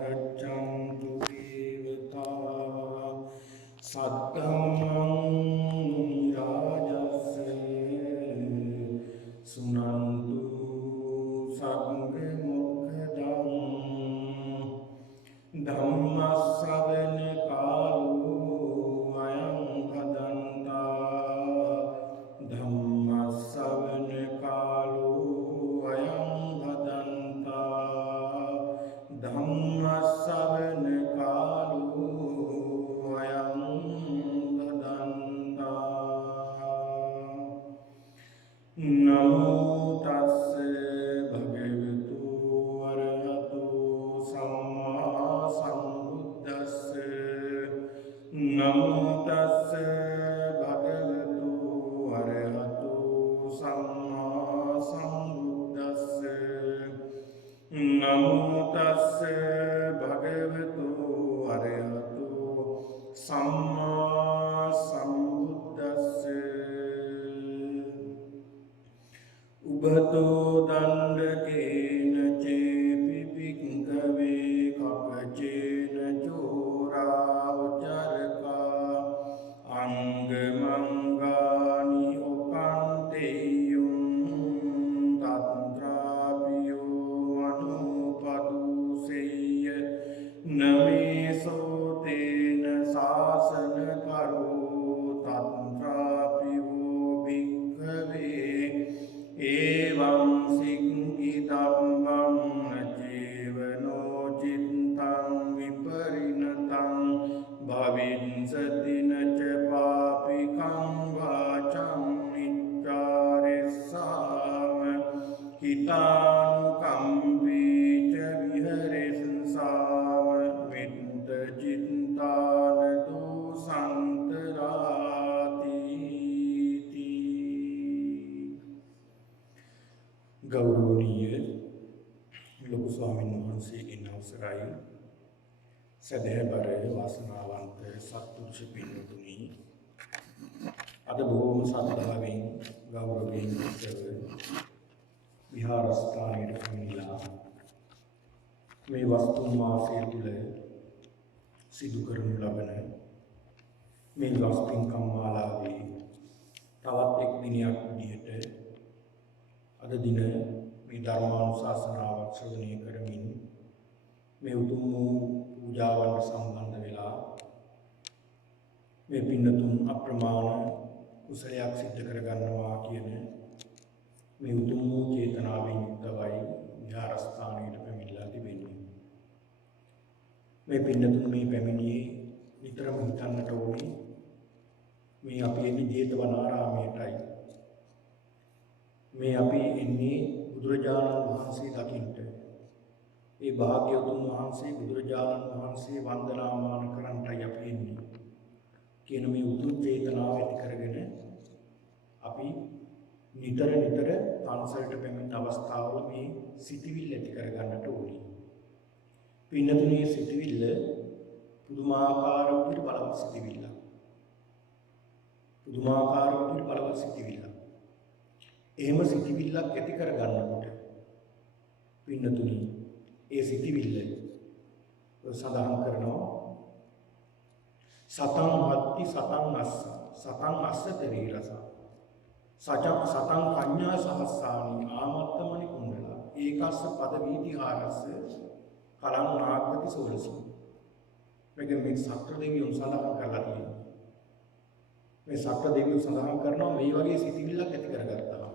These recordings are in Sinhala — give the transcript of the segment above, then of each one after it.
गच्छन्तु देवता सद्धम्मं मुनिराजस्य सुनन्तु सङ्गमुखदं धम्मश्रवण कालो अयं भदन्ता धम्मश्रवण कालो अयं भदन्ता धम्मश्रवण कालो अयं भदन्ता नमो तस्से भगवतो अरहतो सम्मा सम्बुद्धस्से नमो तस्से भगवतो अरहतो सम्मा सम्बुद्धस्से नमो तस्से भगवतो अरहतो सम्मा सम्बुद्धस्से उभतो दण्डकेन चेपि भिक्खवे कवचेन चोरावचरका अङ्गमङ्गानि उपान्तेयुं तत्रापियो मनुपदुसेय्य न मे सोतेन शासनकरो तत्रापि वो भिक्खवे एवं सिंहितम्बं न चैव नो चिन्तं विपरिणतं भविष्यति न च पापिकं वाचं निच्चारिष्याम हितानुकम्पे च विहरेष्याम विद्यचिन्तान दोषान्तरातीति। गौरवनीय ලොකු ස්වාමීන් වහන්සේගෙන් අවසරයි සදහැබර වාසනාවන්ත සත්පුරුෂ පින්වතුනි අද බොහෝම සද්ධාවෙන් ගෞරවයෙන් යුක්තව විහාරස්ථානයට පැමිණිලා මේ වස්තු මාසය තුළ සිදු කරනු ලබන මේ වස්තුන්කම් මාලාවේ තවත් එක් දිනයක් විදිහට අද දින මේ ධර්මානුශාසනාවක් ශ්‍රවණය කරමින් මේ උතුම් වූ පූජාවන්ට සම්බන්ධ වෙලා මේ පින්නතුන් අප්‍රමාණ කුසලයක් සිද්ධ කරගන්නවා කියන මේ උතුම් වූ චේතනාවෙන් යුක්තවයි විහාරස්ථානයට පැමිණලා තිබෙන්නේ. මේ පින්නතුන් මේ පැමිණියේ නිතරම හිතන්නට ඕනේ මේ අපි එන්නේ ජේතවනාරාමයටයි. මේ අපි එන්නේ බුදුරජාණන් වහන්සේ දකින්නට. ඒ භාග්‍යවතුන් වහන්සේ බුදුරජාණන් වහන්සේ වන්දනාමාන කරන්නටයි අපි එන්නේ කියන මේ උතුම් චේතනාව ඇති කරගෙන අපි නිතර පන්සලට පැමිණ අවස්ථාවල මේ සිටිවිල්ල ඇති කරගන්නට ඕනේ. පින්නතුනේ සිටිවිල්ල පුදුමාකාර විදිහට බලවත් සිටිවිල්ල. පුදුමාකාර විදිහට බලවත් සිටිවිල්ල. එහෙම සිටිවිල්ලක් ඇති කරගන්නකොට පින්නතුනි ඒ සිටිවිල්ල සඳහන් කරනවා සතං වත්ති සතං අස්ස තේ රස සතං කඤ්ඤා සහස්සානි ආමත්තමනි කුණ්ඩලා ඒකස්ස පද වීතිහාරස්ස කලං නාග්ගති සෝලසි. මේ සක්‍ර දෙවියන් සඳහන් කරලා තියෙනවා. මේ සක්‍ර දෙවියන් සඳහන් කරනවා මේ වගේ සිටිවිල්ලක් ඇති කරගත්තා.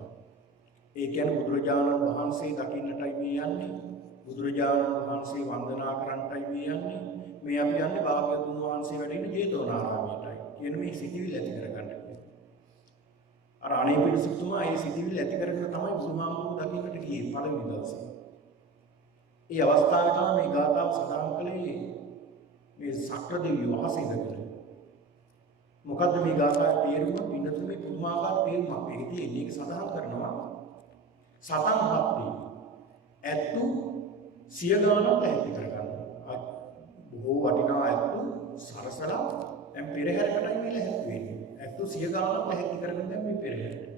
ඒ කියන්නේ බුදුරජාණන් වහන්සේ දකින්නටයි මේ යන්නේ. බුදුරජාණන් වහන්සේ වන්දනා කරන්නටයි මේ යන්නේ. මේ අපි යන්නේ භාග්‍යවතුන් වහන්සේ වැඩ ඉන්න ජේතවනාරාමයටයි. කියන මේ සිටිවිල්ල ඇති කරගන්න. අර අනේ පිළිසුතුමා ඒ සිටිවිල්ල ඇති කරගෙන තමයි බුදුහාමුදුරුවෝ දකින්නට ගියේ පළවෙනි දවසේ. ඒ අවස්ථාවේ තමයි මේ ගාථාව සඳහන් කළේ මේ සක්‍ර දෙවියෝ අහසේ ඉඳගෙන. මොකද්ද මේ ගාථාවේ තේරුම? පින්නතුනේ පුදුමාකාර තේරුමක්. මේකදී මේක සඳහන් කරනවා සතන් හත්ති ඇත්තු සිය ගානක් ඇති කරගන්නවා. බොහෝ වටිනා ඇත්තු සරසලා දැන් පෙරහැරකටයි මේ ලැහැත් වෙන්නේ. ඇත්තු සිය ගානක් ඇති කරගෙන දැන් මේ පෙරහැරට.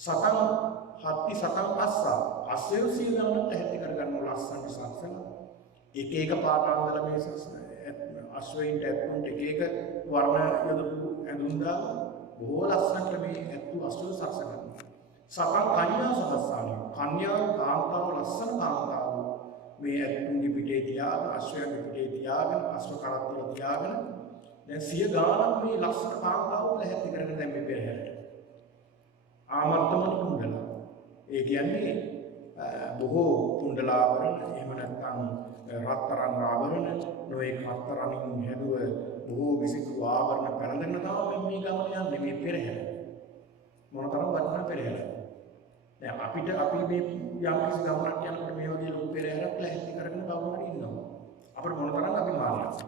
සතන් හත්ති සතන් අස්සා අස්සය සිය ගානක් ඇති කරගන්න ලස්සනට සරසලා එක පාටාන්තර මේ අශ්වයින්ට ඇත්තුන්ට එක වර්ණ යොදපු ඇඳුම් දාලා බොහෝ ලස්සනට මේ ඇත්තු අශ්වය සකස ගන්නවා. සතන් කන්‍යා සහස්සානි කන්‍යා කාන්තාව ලස්සන කාන්තාව මේ ඇත්තුන්ගේ පිටේ තියාගෙන අශ්වයන්ගේ පිටේ තියාගෙන අශ්ව කරත්තවල තියාගෙන දැන් සිය ගානක් මේ ලස්සන කාන්තාව ලැහැත්ති කරගෙන දැන් මේ පෙරහැරට ආමර්තමනි කුණ්ඩල. ඒ කියන්නේ බොහෝ කුණ්ඩලාභරණ එහෙම නැත්නම් රත්තරන් ආභරණ නොයෙක් රත්තරන්ින් හැදුව බොහෝ විසිතු ආභරණ පැළඳගෙන තමයි මේ ගමන යන්නේ මේ පෙරහැර. මොනතරම් වටිනා පෙරහැරද. දැන් අපිට අපි මේ යම් කිසි ගමනක් යනකොට මේ වගේ ලොකු පෙරහැරක් ලැහැත්ති කරගෙන කවුරු හරි ඉන්නවා. අපිට මොනතරම් අභිමානයක්ද.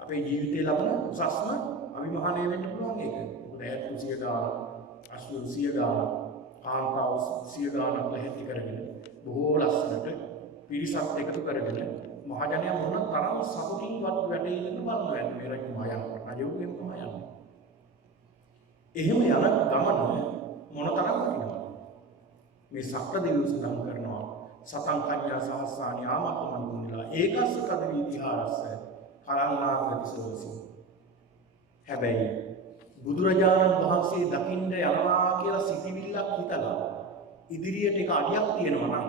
අපේ ජීවිතේ ලබන උසස්ම අභිමානය වෙන්න පුළුවන් ඒක. මොකද ඇත්තු සිය ගාන, අශ්ව සිය ගාන, කාන්තාව සිය ගානක් ලැහැත්ති කරගෙන බොහෝ ලස්සනට පිරිසක් එකතු කරගෙන මහජනයා මොන තරම් සතුටින්වත් වැඩේ ඉන්න බලනවා මේ රජතුමා යනකොට රජුගෙන් තමයි යන්නේ. එහෙම යන ගමන මොන තරම් වටිනවද? මේ සක්‍රදේව සඳහන් කරනවා සතං කඤ්ඤා සහස්සානි ආමත්තමනි කුණ්ඩලා ඒකස්ස කදවි විහාරස්ස කලන්නාගතිසෝසි. හැබැයි බුදුරජාණන් වහන්සේ දකින්න යනවා කියලා සිතිවිල්ලක් හිතලා ඉදිරියට එක අඩියක් තියෙනවා නම්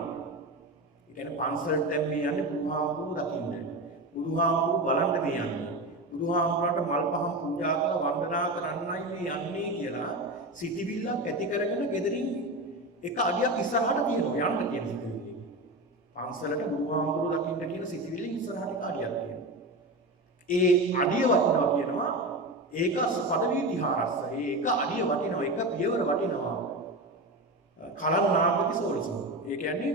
ඒ කියන්නේ පන්සලට දැන් මේ යන්නේ බුදුහාමුදුරුවෝ දකින්න. බුදුහාමුදුරුවෝ බලන්න මේ යන්නේ. බුදුහාමුදුරන්ට මල් පහන් පූජා කරලා වන්දනා කරන්නයි මේ යන්නේ කියලා සිතිවිල්ලක් ඇති කරගෙන ගෙදරින් එක අඩියක් ඉස්සරහට තියෙනවා යන්න කියන සිතිවිල්ල. පන්සලට බුදුහාමුදුරුවෝ දකින්න කියන සිතිවිල්ලෙන් ඉස්සරහට එක අඩියක් තියෙනවා. ඒ අඩිය වටිනවා කියනවා ඒකස් පදවී විහාරස්ස. ඒ එක අඩිය වටිනවා එක පියවර වටිනවා. කලන්නාගති සෝලසෝ. ඒ කියන්නේ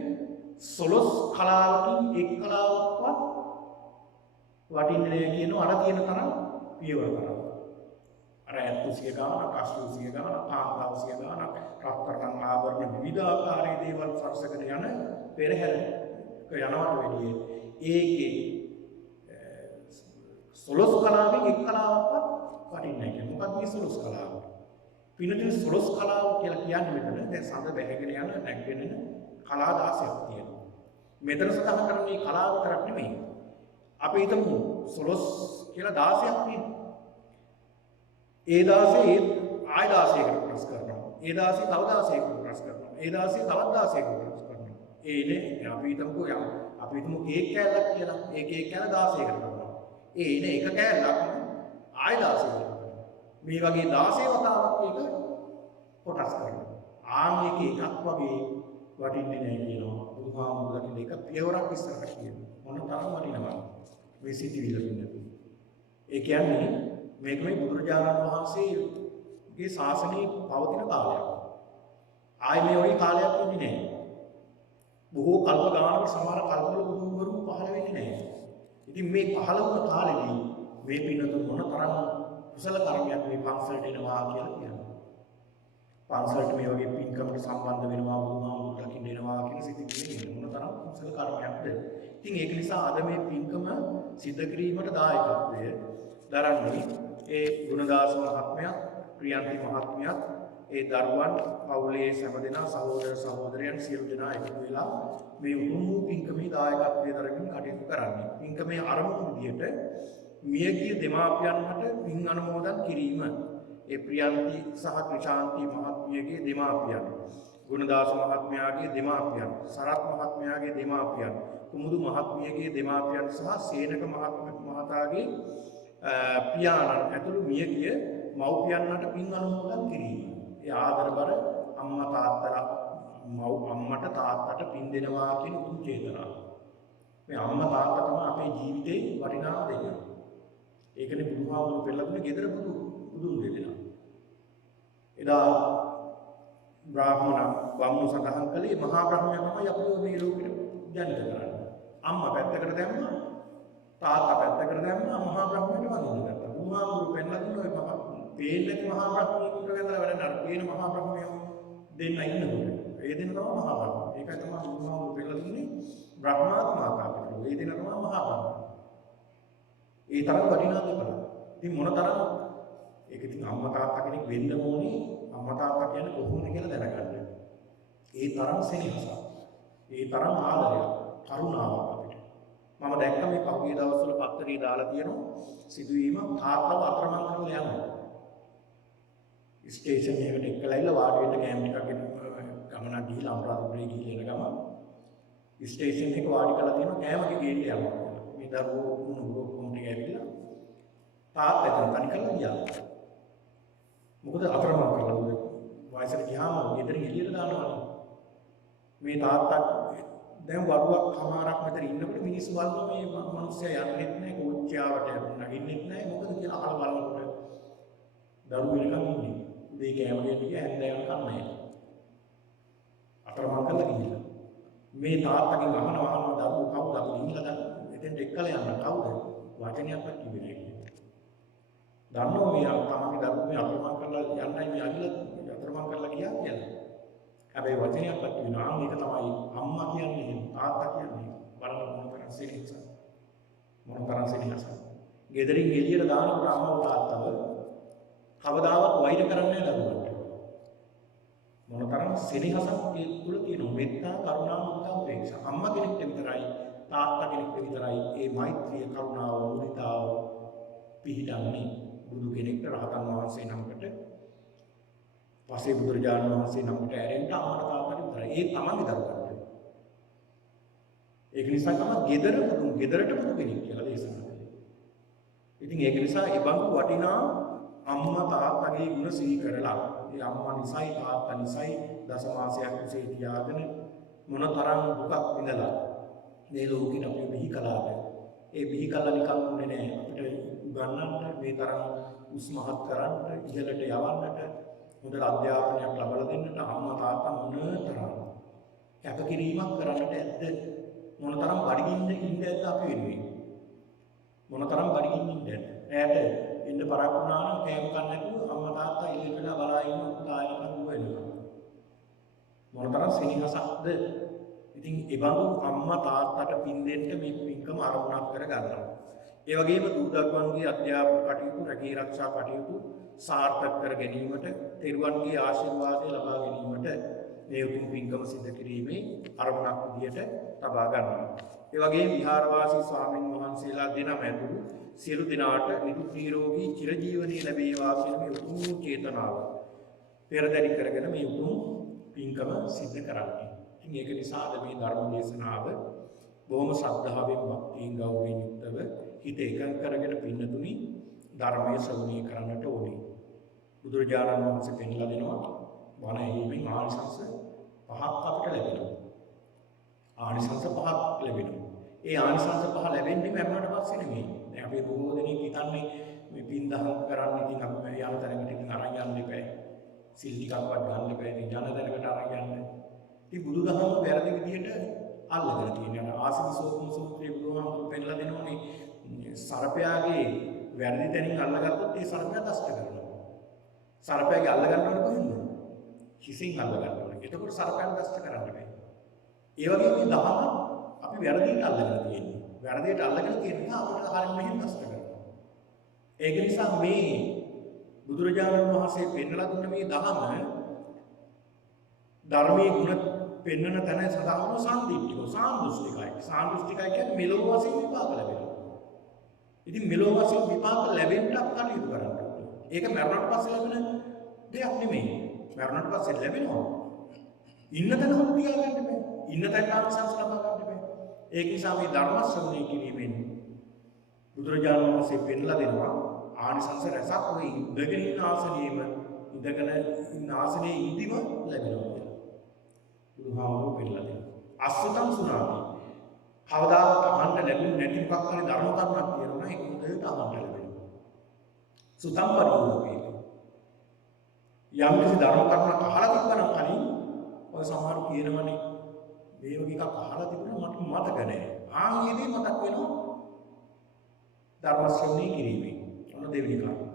සොලොස් කලාවකින් එක් කලාවක්වත් වටින්නේ නැහැ කියනවා අර තියෙන තරම් පියවර තරම්. අර ඇත්තුසිය ගානක්, අශ්වසිය ගානක්, කාන්තාවසිය ගානක්, රත්තරන් ආභරණ විවිධාකාරයේ දේවල් සරසගෙන යන පෙරහැරක යනවට වැඩිය ඒකේ සොලොස් කලාවෙන් එක් කලාවක්වත් වටින්නේ නැහැ. මොකක්ද මේ සොලොස් කලාව? පිනතුනේ සොලොස් කලාව කියලා කියන්නේ මෙතන දැන් සඳ බැහැගෙන යන නැගගෙන යන කලා 16ක් තියෙනවා. මෙතන සඳහන් කරන්නේ කලාව විතරක් නෙමෙයි. අපි හිතමු සොලොස් කියලා 16ක් නේ. ඒ 16 ආය 16කට ප්‍රස් කරනවා. ඒ 16 තව 16කට ප්‍රස් කරනවා. ඒ 16 තවත් 16කට ප්‍රස් කරනවා. ඒනේ අපි හිතමු කේක් කෑල්ලක් කියලා. ඒ කේක් කෑල්ල 16කට කරනවා. ඒනේ එක කෑල්ලක් ආය 16කට කරනවා. මේ වගේ 16 වතාවක් එක කොටස් කරනවා. ආන් එක එකක් වගේ වටින්නේ නැහැ කියනවා. බුදුහාමුදුරුවෝ එක පියවරක් ඉස්සරහට කියනවා. මොන තරම් වටිනවද මේ සිතිවිල්ල පින්නතුනි. ඒ කියන්නේ මේක මේ බුදුරජාණන් වහන්සේගේ ශාසනයේ පවතින කාලයක්. ආයි මේ වගේ කාලයක් ඉන්නේ නැහැ. බොහෝ කල්ප ගානක් සමහර කල්පවල බුදුවරු පහළ වෙන්නේ නැහැ. ඉතින් මේ පහළ වුණ කාලෙදී මේ පින්නතුන් මොන තරම් කුසල කර්මයක් මේ පන්සලට එනවා කියලා කියනවා. පන්සලට මේ වගේ පින්කමකට සම්බන්ධ වෙනවා බුදුහාමුදුරුවෝ දකින්න එනවා කියන සිතිවිල්ල මොන තරම් කුසල කර්මයක්ද. ඉතින් ඒක නිසා අද මේ පින්කම සිද්ධ කිරීමට දායකත්වය දරන්නේ ඒ ගුණදාස මහත්මයා, ප්‍රියන්ති මහත්මියත්, ඒ දරුවන් පවුලේ සෑම දෙනා සහෝදර සහෝදරයන් සියලු දෙනා එකතු වෙලා මේ උතුම් වූ පින්කමේ දායකත්වයේ දරමින් කටයුතු කරන්නේ. පින්කමේ ආරම්භ විදියට මියගිය දෙමාපියන්ට පින් අනුමෝදන් කිරීම. ඒ ප්‍රියන්ති සහ ත්‍රිශාන්ති මහත්මියගේ දෙමාපියන්, ගුණදාස මහත්මයාගේ දෙමාපියන්, සරත් මහත්මයාගේ දෙමාපියන්, කුමුදු මහත්මියගේ දෙමාපියන් සහ සේනක මහතාගේ පියාණන් ඇතුළු මියගිය මව්පියන්ට පින් අනුමෝදන් කිරීම. ඒ ආදරබර අම්මා අම්මට තාත්තට පින් දෙනවා කියන උතුම් චේතනාව. මේ අම්මා තාත්තා තමයි අපේ ජීවිතේ වටිනාම දෙන්නේ. ඒකනේ බුදුහාමුදුරුවෝ පෙළලා දුන්නේ gedara බුදුන් දෙදෙනා. එදා බ්‍රාහ්මණ වම්මු සඳහන් කළේ මහා බ්‍රහ්මයා තමයි අපිව මේ ලෝකෙට ජනිත කරන්නේ. අම්මා පැත්තකට දැම්මා, තාත්තා පැත්තකට දැම්මා, මහා බ්‍රහ්මයාට වඳින්න ගත්තා. බුදුහාමුදුරුවෝ පෙළලා දුන්නේ ඔය පේන්නේ මහා බ්‍රහ්මයෙකුට වැඳලා වැඩ නෑ. පේන මහා බ්‍රහ්මයා දෙන්න ඉන්නකොට. ඒ දෙන්න තමයි මහා බ්‍රහ්ම. ඒකයි තමයි බුදුහාමුදුරුවෝ පෙළලා දුන්නේ බ්‍රහ්මාත් මාතාපිට. ඒ දෙන්න තමයි මහා බ්‍රහ්ම. ඒ තරම් වටිනා දෙයක්. ඉතින් මොන තරම් ඒක ඉතින් අම්මා තාත්තා කෙනෙක් වෙන්න ඕනේ. අම්මා තාත්තා කියන්නේ කොහොමද කියලා දැනගන්න. ඒ තරම් සෙනෙහසක්. ඒ තරම් ආදරයක්, කරුණාවක් අපිට. මම දැක්ක මේ පහුගිය දවස්වල පත්තරේ දාලා තියෙනවා සිදුවීම තාත්තව අතරමං කරලා යනවා. ස්ටේෂන් එකකට එක්කලා ඉල්ල වාඩි වෙන්න කෑම ටිකක් ගමනක් ගිහිල්ලා අනුරාධපුරේ ගිහිල්ලා එන ගමන් ස්ටේෂන් එක වාඩි කරලා තියෙනවා කෑම ගෙන්න යනවා. මේ දරුවෝ මුණු ඔක්කොම ටික ඇවිල්ලා තාත්තා එතන තනි කරලා ගියා. මොකද අතරමං කරලා වයසට ගියාම ගෙදරින් එළියට දානවනේ. මේ තාත්තා දැන් වරුවක් කමාරක් මෙතන ඉන්නකොට මිනිස්සු බලනවා මේ මිනිස්සයා යන්නෙත් නැහැ කෝච්චියාවට නගින්නෙත් නැහැ මොකද කියලා අහලා බලනකොට දරුවෝ වෙනකන් ඉන්නේ. උදේ කෑම ගෙන්න ගියා හැන්දෑවට කන්නේ නැහැ. අතරමං කරලා ගිහිල්ලා. මේ තාත්තගෙන් අහනවා දරුවෝ කවුද අපි ගිහිල්ලා එතෙන්ට එක්කලා යන්න කවුද? වචනයක්වත් කිව්වේ නැහැ. දන්නෝ මේ තමන්ගේ දරුවෝ මේ අතරමං කරලා යන්නයි මේ අල්ලලා අතරමං කරලා ගියා කියලා. හැබැයි වචනයක්වත් කියනවා මේක තමයි අම්මා කියන්නේ තාත්තා කියන්නේ බලන්න මොනතරම් සෙනෙහස මොනතරම් සෙනෙහස. ගෙදරින් එළියට දානකොට අම්මව තාත්තව කවදාවත් වෛර කරන්නේ නැහැ දරුවන්ට. මොනතරම් සෙනෙහසක් ඒ තුල තියෙනවා. මෙත්තා කරුණා මුදිතා උපේක්ෂා. අම්මා කෙනෙක්ට විතරයි තාත්තා කෙනෙක්ට විතරයි මේ මෛත්‍රිය කරුණාව මුදිතාව පිහිටන්නේ. බුදු කෙනෙක්ට රහතන් වහන්සේ නමකට පසේ බුදුරජාණන් වහන්සේ නමකට ඇරෙන්න අම්මට තාත්තට විතරයි. ඒ තමන්ගේ දරුවන්ට. ඒක නිසා තමයි ගෙදරට පුදු කෙනෙක් කියලා දේශනා කළේ. ඉතින් ඒක නිසා ඒ බඳු වටිනා අම්මා තාත්තගේ ගුණ සිහි කරලා ඒ අම්මා නිසයි තාත්තා නිසයි දසමාසයක් උසේ තියාගෙන මොනතරම් දුකක් විඳලා මේ ලෝකෙට අපි බිහි කළාද. ඒ බිහි කළා නිකන් උන්නේ නැහැ. අපිට උගන්නන්න මේ තරම් උස්මහත් කරන්න ඉහළට යවන්නට හොඳ අධ්‍යාපනයක් ලබා දෙන්නට අම්මා තාත්තා මොනතරම් කැපකිරීමක් කරන්නට ඇද්ද මොනතරම් බඩගින්න ඉන්න ඇද්ද අපි වෙනුවෙන් මොනතරම් බඩගින්න ඉන්න ඇද්ද ඈට ඉන්න පරක් වුණා නම් කෑම කන්න නැතුව අම්මා තාත්තා ඉල්ලලා බලා ඉන්න උදායනකම් වෙනවා මොනතරම් සෙනෙහසක්ද. ඉතින් ඒ බඳු අම්මා තාත්තට පින් දෙන්න මේ පින්කම ආරම්භ කර ගන්නවා. ඒ වගේම දූ දරුවන්ගේ අධ්‍යාපන කටයුතු රැකී ආරක්ෂා කටයුතු සාර්ථක කර ගැනීමට තෙරුවන්ගේ ආශිර්වාදය ලබා ගැනීමට මේ උතුම් පින්කම සිදු කිරීමේ අරමුණක් විදියට තබා ගන්නවා. ඒ වගේම විහාරවාසී ස්වාමීන් වහන්සේලා දෙනම ඇතුළු සියලු දෙනාට නිදුක් නිරෝගී චිරජීවනයේ ලැබේවා කියන මේ උතුම් චේතනාව පෙරදරි කරගෙන මේ උතුම් පින්කම සිදු කරන්නේ. ඉතින් ඒක නිසා අද මේ ධර්ම දේශනාව බොහොම ශ්‍රද්ධාවෙන් භක්තියෙන් ගෞරවයෙන් යුක්තව හිත එකඟ කරගෙන පින්නතුනි ධර්මයේ ශ්‍රවණය කරන්නට ඕනේ. බුදුරජාණන් වහන්සේ පෙන්ලා දෙනවා බණ ඇහිීමෙන් ආනිසංස පහක් අපිට ලැබෙනවා. ආනිසංස පහක් ලැබෙනවා. ඒ ආනිසංස පහ ලැබෙන්නේ මරණයට පස්සේ නෙමෙයි. දැන් අපි බොහෝ දෙනෙක් හිතන්නේ මේ පින් දහම් කරන්න ඉතින් අපි යන තැනකට ඉතින් අරන් යන්න එපා. සිල් ටිකක්වත් ගන්න එපා. ඉතින් යන තැනකට අරන් යන්න. ඉතින් බුදුදහම වැරදි විදිහට අල්ලගෙන තියෙනවා. ආසනිසෝපම සූත්‍රයේ බුදුහාමුදුරු පෙන්ලා දෙනෝනේ සර්පයාගේ වැරදි තැනින් අල්ලගත්තොත් ඒ සර්පයා දෂ්ට කරනවා. සර්පයාගේ අල්ල ගන්න ඕනේ කොහෙන්ද? හිසින් අල්ල ගන්න ඕනේ. එතකොට සර්පයාට දෂ්ට කරන්න බෑ. ඒ වගේ මේ දහම අපි වැරදියට අල්ලගෙන තියෙන්නේ. වැරදියට අල්ලගෙන තියෙන නිසා අපිට හරියට මෙහෙම දෂ්ට කරනවා. ඒක නිසා මේ බුදුරජාණන් වහන්සේ පෙන්වලා දුන්න මේ දහම ධර්මයේ ගුණ පෙන්වන තැන සඳහන් වූ සාන්දිටිකෝ සාන්දෘෂ්ටිකයි. සාන්දෘෂ්ටිකයි කියන්නේ මෙලොව වශයෙන් විපාක ලැබෙනවා. ඉතින් මෙලොව වශයෙන් විපාක ලැබෙන්න අපි කටයුතු කරන්න ඕනේ. ඒක මරණයට පස්සේ ලැබෙන දෙයක් නෙමෙයි. මරණයට පස්සේ ලැබෙනවා. ඉන්න තැන හොඳ තියාගන්න බෑ. ඉන්න තැන ආනිසංස ලබා ගන්න බෑ. ඒක නිසා මේ ධර්ම ශ්‍රවණය කිරීමෙන් බුදුරජාණන් වහන්සේ පෙන්ලා දෙනවා ආනිසංස රසක් ඔය ඉඳගෙන ඉන්න ආසනයේම ඉඳගෙන ඉන්න ආසනයේ ඉඳිම ලැබෙනවා. බුදුහාමුදුරුවෝ පෙන්නලා දෙනවා. අසුතං සුනාති. කවදාවත් අහන්න ලැබුණ නැති මොකක් හරි ධර්ම කරුණක් කියනවා ඒක හොඳට අහන්න ලැබෙනවා. සුතං පරිවෝපේති. යම් කිසි ධර්ම කරුණක් අහලා තිබුණා නම් කලින් ඔය සමහර කියනවනේ මේ වගේ එකක් අහලා තිබුණා මට මතක නැහැ. ආන්ගේදී මතක් වෙනවා ධර්ම ශ්‍රවණය කිරීමෙන්. ඔන්න දෙවෙනි කාරණා.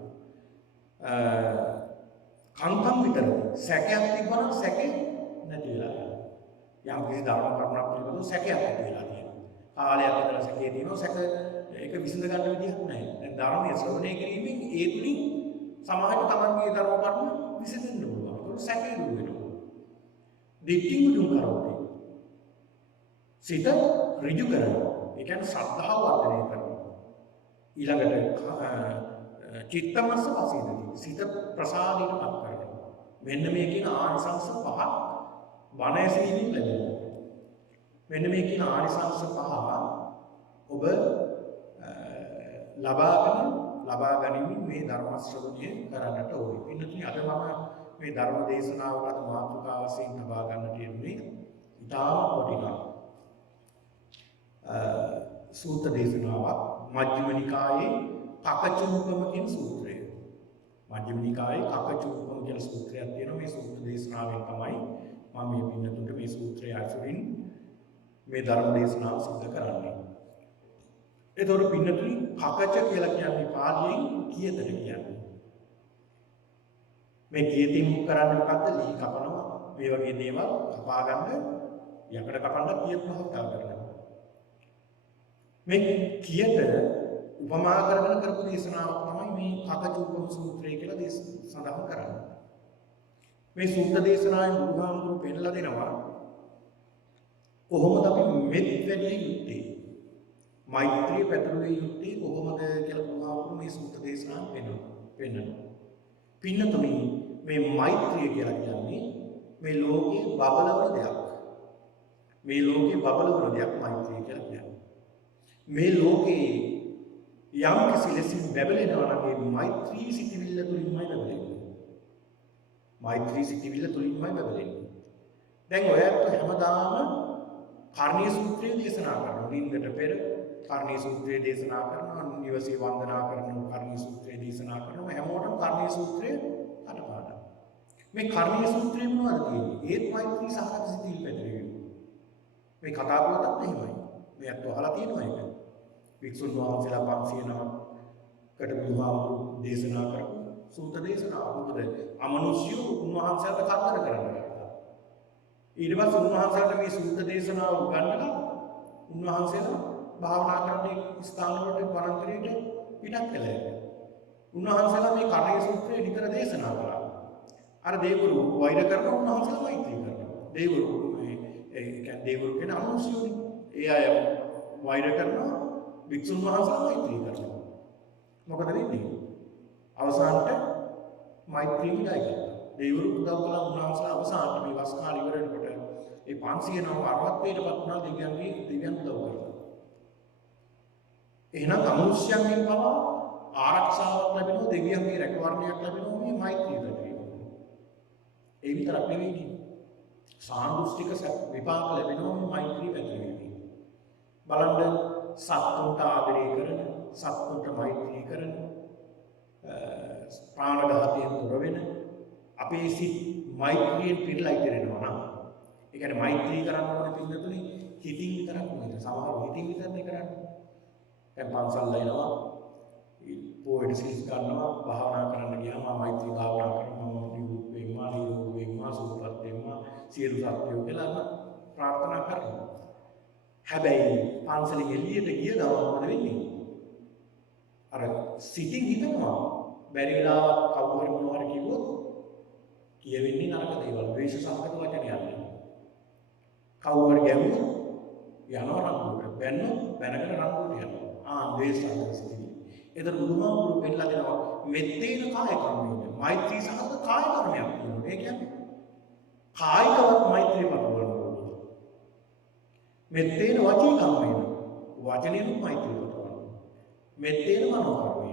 කන්තම් විතර සැකයක් තිබුණා සැකේ නැති වෙලා යනවා. යම් කිසි ධර්ම කරුණක් පිළිබඳව සැකයක් ඇති වෙලා තියෙනවා. කාලයක් විතර සැකේ තියෙනවා සැක ඒක විසඳ ගන්න විදිහක් නැහැ. දැන් ධර්මයේ ශ්‍රවණය කිරීමෙන් ඒ තුලින් සමාජයට තමන්ගේ ධර්ම කරුණ විසඳෙන්න පුළුවන්. ඒක සැකේ දුර වෙනවා. දිට්ඨි මුදුන් කරෝටි. සිත ඍජු කරනවා. ඒ කියන්නේ ශ්‍රද්ධාව වර්ධනය කරනවා. ඊළඟට චිත්තමස්ස පසීදති. සිත ප්‍රසාදයටපත් කරනවා. මෙන්න මේ කියන ආනිසංස පහ බණ ඇසීමෙන් ලැබෙනවා. මෙන්න මේ කියන ආනිසංස පහ ඔබ ලබා ගනිමින් මේ ධර්ම ශ්‍රවණය කරන්නට ඕනේ. පින්නතුනි අද මම මේ ධර්ම දේශනාවකට මාතෘකාව වශයෙන් ලබා ගන්නට යෙදුනේ ඉතාම වටිනා සූත්‍ර දේශනාවක් මජ්ක්‍ධිම නිකායේ කකචූපම කියන සූත්‍රය. මජ්ක්‍ධිම නිකායේ කකචූපම කියන සූත්‍රයක් තියෙනවා. මේ සූත්‍ර දේශනාවෙන් තමයි මම මේ පින්නතුන්ට මේ සූත්‍රය අසුරින් මේ ධර්ම දේශනාව සිදු කරන්නේ. එතකොට පින්නතුනි කකච කියලා කියන්නේ පාලියෙන් කියතට කියන්නේ. මේ කියතින් කරන්නේ මොකද්ද? ලී කපනවා. මේ වගේ දේවල් කපා ගන්න යකඩ කපන්න කියත් භාවිතා කරනවා. මේ කියත උපමා කරගෙන කරපු දේශනාවක් තමයි මේ කකචූපම සූත්‍රය කියලා සඳහන් කරන්නේ. මේ සූත්‍ර දේශනාවෙන් බුදුහාමුදුරුවෝ පෙන්නලා දෙනවා කොහොමද අපි මෙත් වැඩි යුත්තේ? මෛත්‍රිය පැතුරුවේ යුත්තේ කොහොමද කියලා බුදුහාමුදුරුවෝ මේ සූත්‍ර දේශනාවෙන් පෙන්නනවා. පින්නතුනි මේ මෛත්‍රිය කියලා කියන්නේ මේ ලෝකයේ බබලවන දෙයක්. මේ ලෝකයේ බබලවන දෙයක් මෛත්‍රිය කියලා කියන්නේ. මේ ලෝකේ යම් කිසි ලෙසින් බැබලෙනවා නම් ඒ මෛත්‍රී සිටිවිල්ල තුලින්මයි බැබලෙන්නේ. මෛත්‍රී සිටිවිල්ල තුලින්මයි බැබලෙන්නේ. දැන් ඔයත් හැමදාම කර්ණීය සූත්‍රය දේශනා කරනවා. නින්දට පෙර කර්ණීය සූත්‍රය දේශනා කරනවා. නිවසේ වන්දනා කරනවා. කර්ණීය සූත්‍රය දේශනා කරනවා. හැමෝටම කර්ණීය සූත්‍රය අටපාඩම්. මේ කර්ණීය සූත්‍රය මොනවද කියන්නේ? ඒත් මෛත්‍රී සහගත සිටිවිල්ල පැතිරෙන්නේ. මේ කතා කරනවත් එහෙමයි. මේ අත් අහලා තියෙනවා ඒක. වික්ෂුන් වහන්සේලා 509කට බුදුහාමුදුරු දේශනා කරපු සූත්‍ර දේශනාව. මොකද අමනුෂ්‍ය උන්වහන්සේට කතර කරනවා. ඊට පස්සේ උන්වහන්සේට මේ සූත්‍ර දේශනාව උගන්වලා උන්වහන්සේලා භාවනා කරන ස්ථාන වලට වරන්තරයට පිටත් කළා. උන්වහන්සේලා මේ කර්ණීය සූත්‍රය විතර දේශනා කළා. අර දේවරු වෛර කරන උන්වහන්සේලා මෛත්‍රී කරනවා. දේවරු ඒ කියන්නේ දේවරු කියන අමනුෂ්‍යෝනි. ඒ අය වෛර කරනවා වික්ෂුන් වහන්සේලා මෛත්‍රී කරනවා. මොකද වෙන්නේ? අවසානට මෛත්‍රී විඩයි. දේවරු උදව් කළා උන්වහන්සේලා අවසානට මේ වස් කාලය ඉවර වෙනකොට ඒ 590 වුණා දෙවියන් උදව් කරලා. එහෙනම් අමනුෂ්‍යයන්ගෙන් පවා ආරක්ෂාවක් ලැබෙනවා දෙවියන්ගේ රැකවරණයක් ලැබෙනවා මේ මෛත්‍රී දඩේම. ඒ විතරක් නෙවෙයි. සාන්දෘෂ්ටික විපාක ලැබෙනවා මේ මෛත්‍රී පැතුමේදී. බලන්න සත්තුන්ට ආදරය කරන, සත්තුන්ට මෛත්‍රී කරන, ප්‍රාණඝාතයෙන් තොර වෙන අපේ සිත් මෛත්‍රියෙන් පිරලා ඉතිරෙනවා නම් ඒ කියන්නේ මෛත්‍රී කරන්න ඕනේ පිළිතුරේ හිතින් විතරක් නෙවෙයි. සමහර හිතින් විතරනේ කරන්නේ. දැන් පන්සල් යනවා, පොයට සිල් ගන්නවා, භාවනා කරන්න ගියාම මෛත්‍රී භාවනා කරනවා, නිරුත් වෙම්මා, සුවපත් වෙම්මා, සියලු සත්‍යෝ කියලා ප්‍රාර්ථනා කරනවා. හැබැයි පන්සලෙන් එළියට ගිය ගමන් මොකද වෙන්නේ? අර සිතින් හිතනවා බැරි වෙලාවක් කවුරු හරි මොනවා හරි කිව්වොත් කියවෙන්නේ නරක දේවල්, ද්වේෂ සහගත වචන යන්නේ. කවුරු හරි ගැහුවොත් යනවා රණ්ඩුවට, බැන්නොත් බැනගෙන රණ්ඩුවට යනවා. ද්වේෂ සහගත සිතිවිලි. ඒතර බුදුහාමුදුරුවෝ පෙන්නලා දෙනවා මෙත්තේන කාය කර්මය. මෛත්‍රී සහගත කාය කර්මයක් කියනවා. ඒ කියන්නේ කායිකවත් මෛත්‍රී පතුරවනවා. මෙත්තේන වචී කර්මය. වචනේන මෛත්‍රී පතුරවනවා. මෙත්තේන මනෝ කර්මය.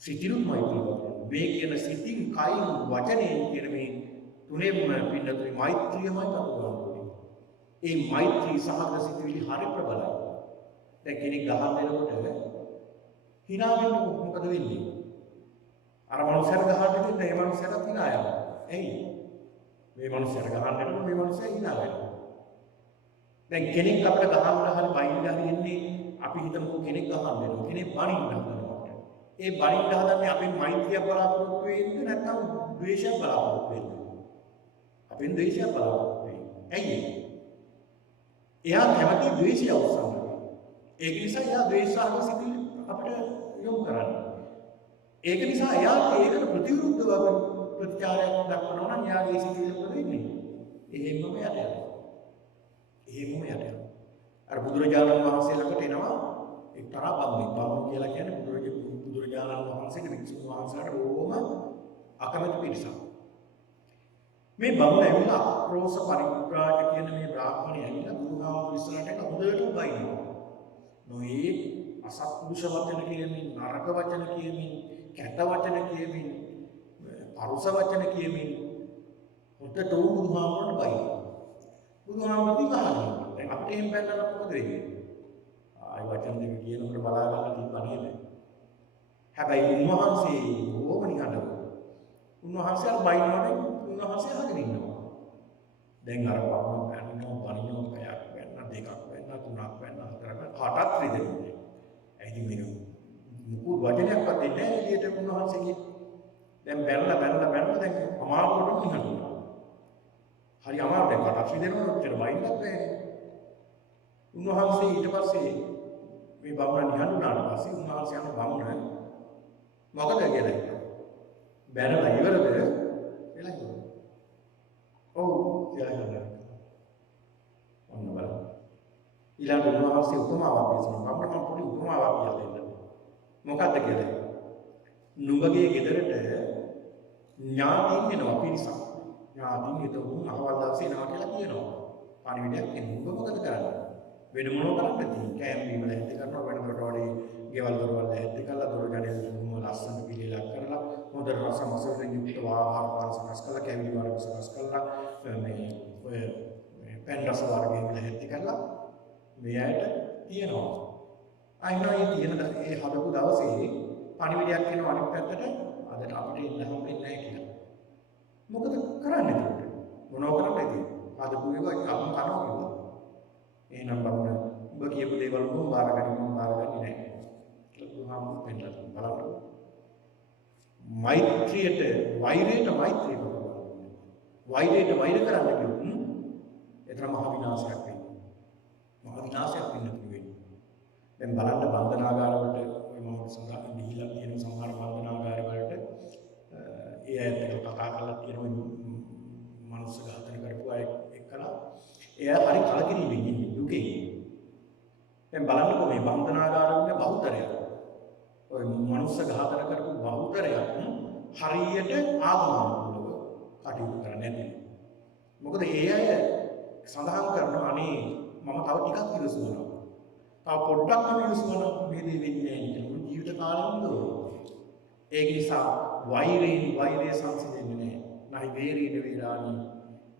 සිතිනුත් මෛත්‍රී පතුරවනවා. මේ කියන සිතින්, කයින්, වචනයෙන් කියන මේ තුනේම පින්නතුනි මෛත්‍රියමයි පතුරවන්නේ. ඒ මෛත්‍රී සහගත සිතිවිලි හරි ප්‍රබලයි. දැන් කෙනෙක් ගහන දෙනකොට hina වෙන්න මොකද වෙන්නේ? අර මනුස්සයාට ගහන්න දෙන්න ඒ මනුස්සයාට hina යනවා. එයි. මේ මනුස්සයාට ගහන්න දෙනකොට මේ මනුස්සයා hina වෙනවා. දැන් කෙනෙක් අපිට ගහන්න හරි බයින්න හරි ඉන්නේ අපි හිතමු කෙනෙක් ගහන්න දෙනවා. කෙනෙක් බනින්න හදනකොට. ඒ බනින්න හදන්නේ අපේ මෛත්‍රිය බලාපොරොත්තු වෙන්නේ නැත්නම් ද්වේෂය බලාපොරොත්තු වෙන්නේ. අපෙන් ද්වේෂය බලාපොරොත්තු වෙන්නේ. ඇයි? එයා කැමති ද්වේෂය අවසන්. ඒක නිසා එයා ද්වේෂාර්ථ සිතිවිලි අපිට යොමු කරන්නේ. ඒක නිසා එයාට ඒකට ප්‍රතිවිරුද්ධව ප්‍රතිචාරයක් දක්වනවා නම් එයාගේ සිතිවිලි මොකද වෙන්නේ? එහෙමම යට යනවා. එහෙමම යට යනවා. අර බුදුරජාණන් වහන්සේ ළඟට එනවා එක්තරා බමුණෙක් කියලා කියන්නේ බුදුරජාණන් වහන්සේගේ වික්ෂුන් වහන්සේලාට බොහොම අකමැති පිරිසක්. මේ බමුණ ඇවිල්ලා අප්‍රෝස පරිබ්‍රාජ කියන මේ බ්‍රාහ්මණය ඇවිල්ලා බුදුහාමුදුරු ඉස්සරහට හොඳට බයිනවා. නොයේ අසත්පුරුෂ වචන කියමින්, නරක වචන කියමින්, කැත වචන කියමින්, පරුස වචන කියමින් හොඳට බුදුහාමුදුරට බයිනවා. බුදුහාමුදුරු දිගහනවා. දැන් අපිට එහෙම බැලනම මොකද වෙන්නේ? ආයි වචන දෙක කියනකොට බලා ගන්න තිබ්බ නේද? හැබැයි උන්වහන්සේ ඕම නිකන්ද. උන්වහන්සේ අර බයිනවනේ උන්වහන්සේ අහගෙන ඉන්නවා. දැන් අර බණිනෝ පැයක් වෙන්න, දෙකක් වෙන්න, තුනක් වෙන්න, හතරක් වෙන්න, හටත් රිදෙන්නේ. ඇයි මේක මුකුත් වචනයක්වත් දෙන්නේ නැහැ එළියට උන්වහන්සේගේ. දැන් බැලලා දැන් අමාරුවටම නිකන්නවා. හරි අමාරුයි කටත් රිදෙනවා උත්තර බයින්නත් නැහැ. උන්වහන්සේ ඊට පස්සේ මේ බමුණ නිහඬුනාට පස්සේ උන්වහන්සේ යන බමුණ මොකද කියලා හිතුවා. බැලලා ඉවරද? කියලා හිතුවා. ඔව් කියලා හිතුවා. ඔන්න බලන්න. ඊළඟ උන්වහන්සේ උපමාවක් දේශනා කරනවා. මම පොඩි උපමාවක් කියලා දෙන්නම්. මොකක්ද කියලා හිතුවා. නුඹගේ ගෙදරට ඥාතීන් එනවා පිරිසක්. ඥාතීන් හිතුවුන් අහවල් දවසේ එනවා කියලා කියනවා. පණිවිඩයක් එනවා. ඔබ මොකද කරන්නේ? වෙන මොනව කරන්නද? කෑම බීම ලැහැත්ති කරනවා වෙනකොට වඩේ ගෙවල් දොරවල් ලැහැත්ති කරලා දොර ජනෙල් ලස්සන පිළිලක් කරලා හොඳ රස මසවලින් යුක්ත ආහාර පාන සකස් කරලා කැවිලි වර්ග සකස් කරලා මේ ඔය පැන් රස වර්ගයෙන් ලැහැත්ති කරලා මේ ඇයට තියනවා. අයිනෝ ඒ තියෙන ඒ හදපු දවසේ පණිවිඩයක් එනවා අනිත් පැත්තට අදට අපිට ඉන්න හම්බෙන්නේ නැහැ කියලා. මොකද කරන්නේ එතකොට? මොනව කරන්නේද? හදපු ඒවා අපි කනවා කියලා. එහෙනම් බලන්න ඔබ කියපු දේවල් කොහොම බාරගන්නේ නැහැ. බුදුහාමුදුරු පෙන්නලා බලන්න. මෛත්‍රියට වෛරයට මෛත්‍රිය කරනවා. වෛරයට වෛර කරන්න කිව්වොත් එතන මහ විනාශයක් වෙනවා. මහ විනාශයක් වෙන්නේ. දැන් බලන්න බන්ධනාගාරවලට මම සඳහන් ගිහිලා තියෙන සමහර බන්ධනාගාරවලට ඒ ඇත්ත කතා කරලා තියෙන මනුස්ස ඝාතන කරපු අය එක්කලා එයා හරි කලකිරීමෙන් ඉන්නේ දුකේ. දැන් බලන්නකෝ මේ බන්ධනාගාරවල බහුතරයක් ඔය මනුස්ස ඝාතන කරපු බහුතරයක් හරියට ආගමනුකූලව කටයුතු කරන්නේ නැහැ. මොකද ඒ අය සඳහන් කරනවා අනේ මම තව ටිකක් ඉවසනවා. තව පොඩ්ඩක් ඉවසනවා මේ දේ වෙන්නේ නැහැ කියලා. ජීවිත කාලෙම දෝ. ඒක නිසා වෛරය සංසිඳෙන්නේ නැහැ. නැයි වේරීන වේරාණි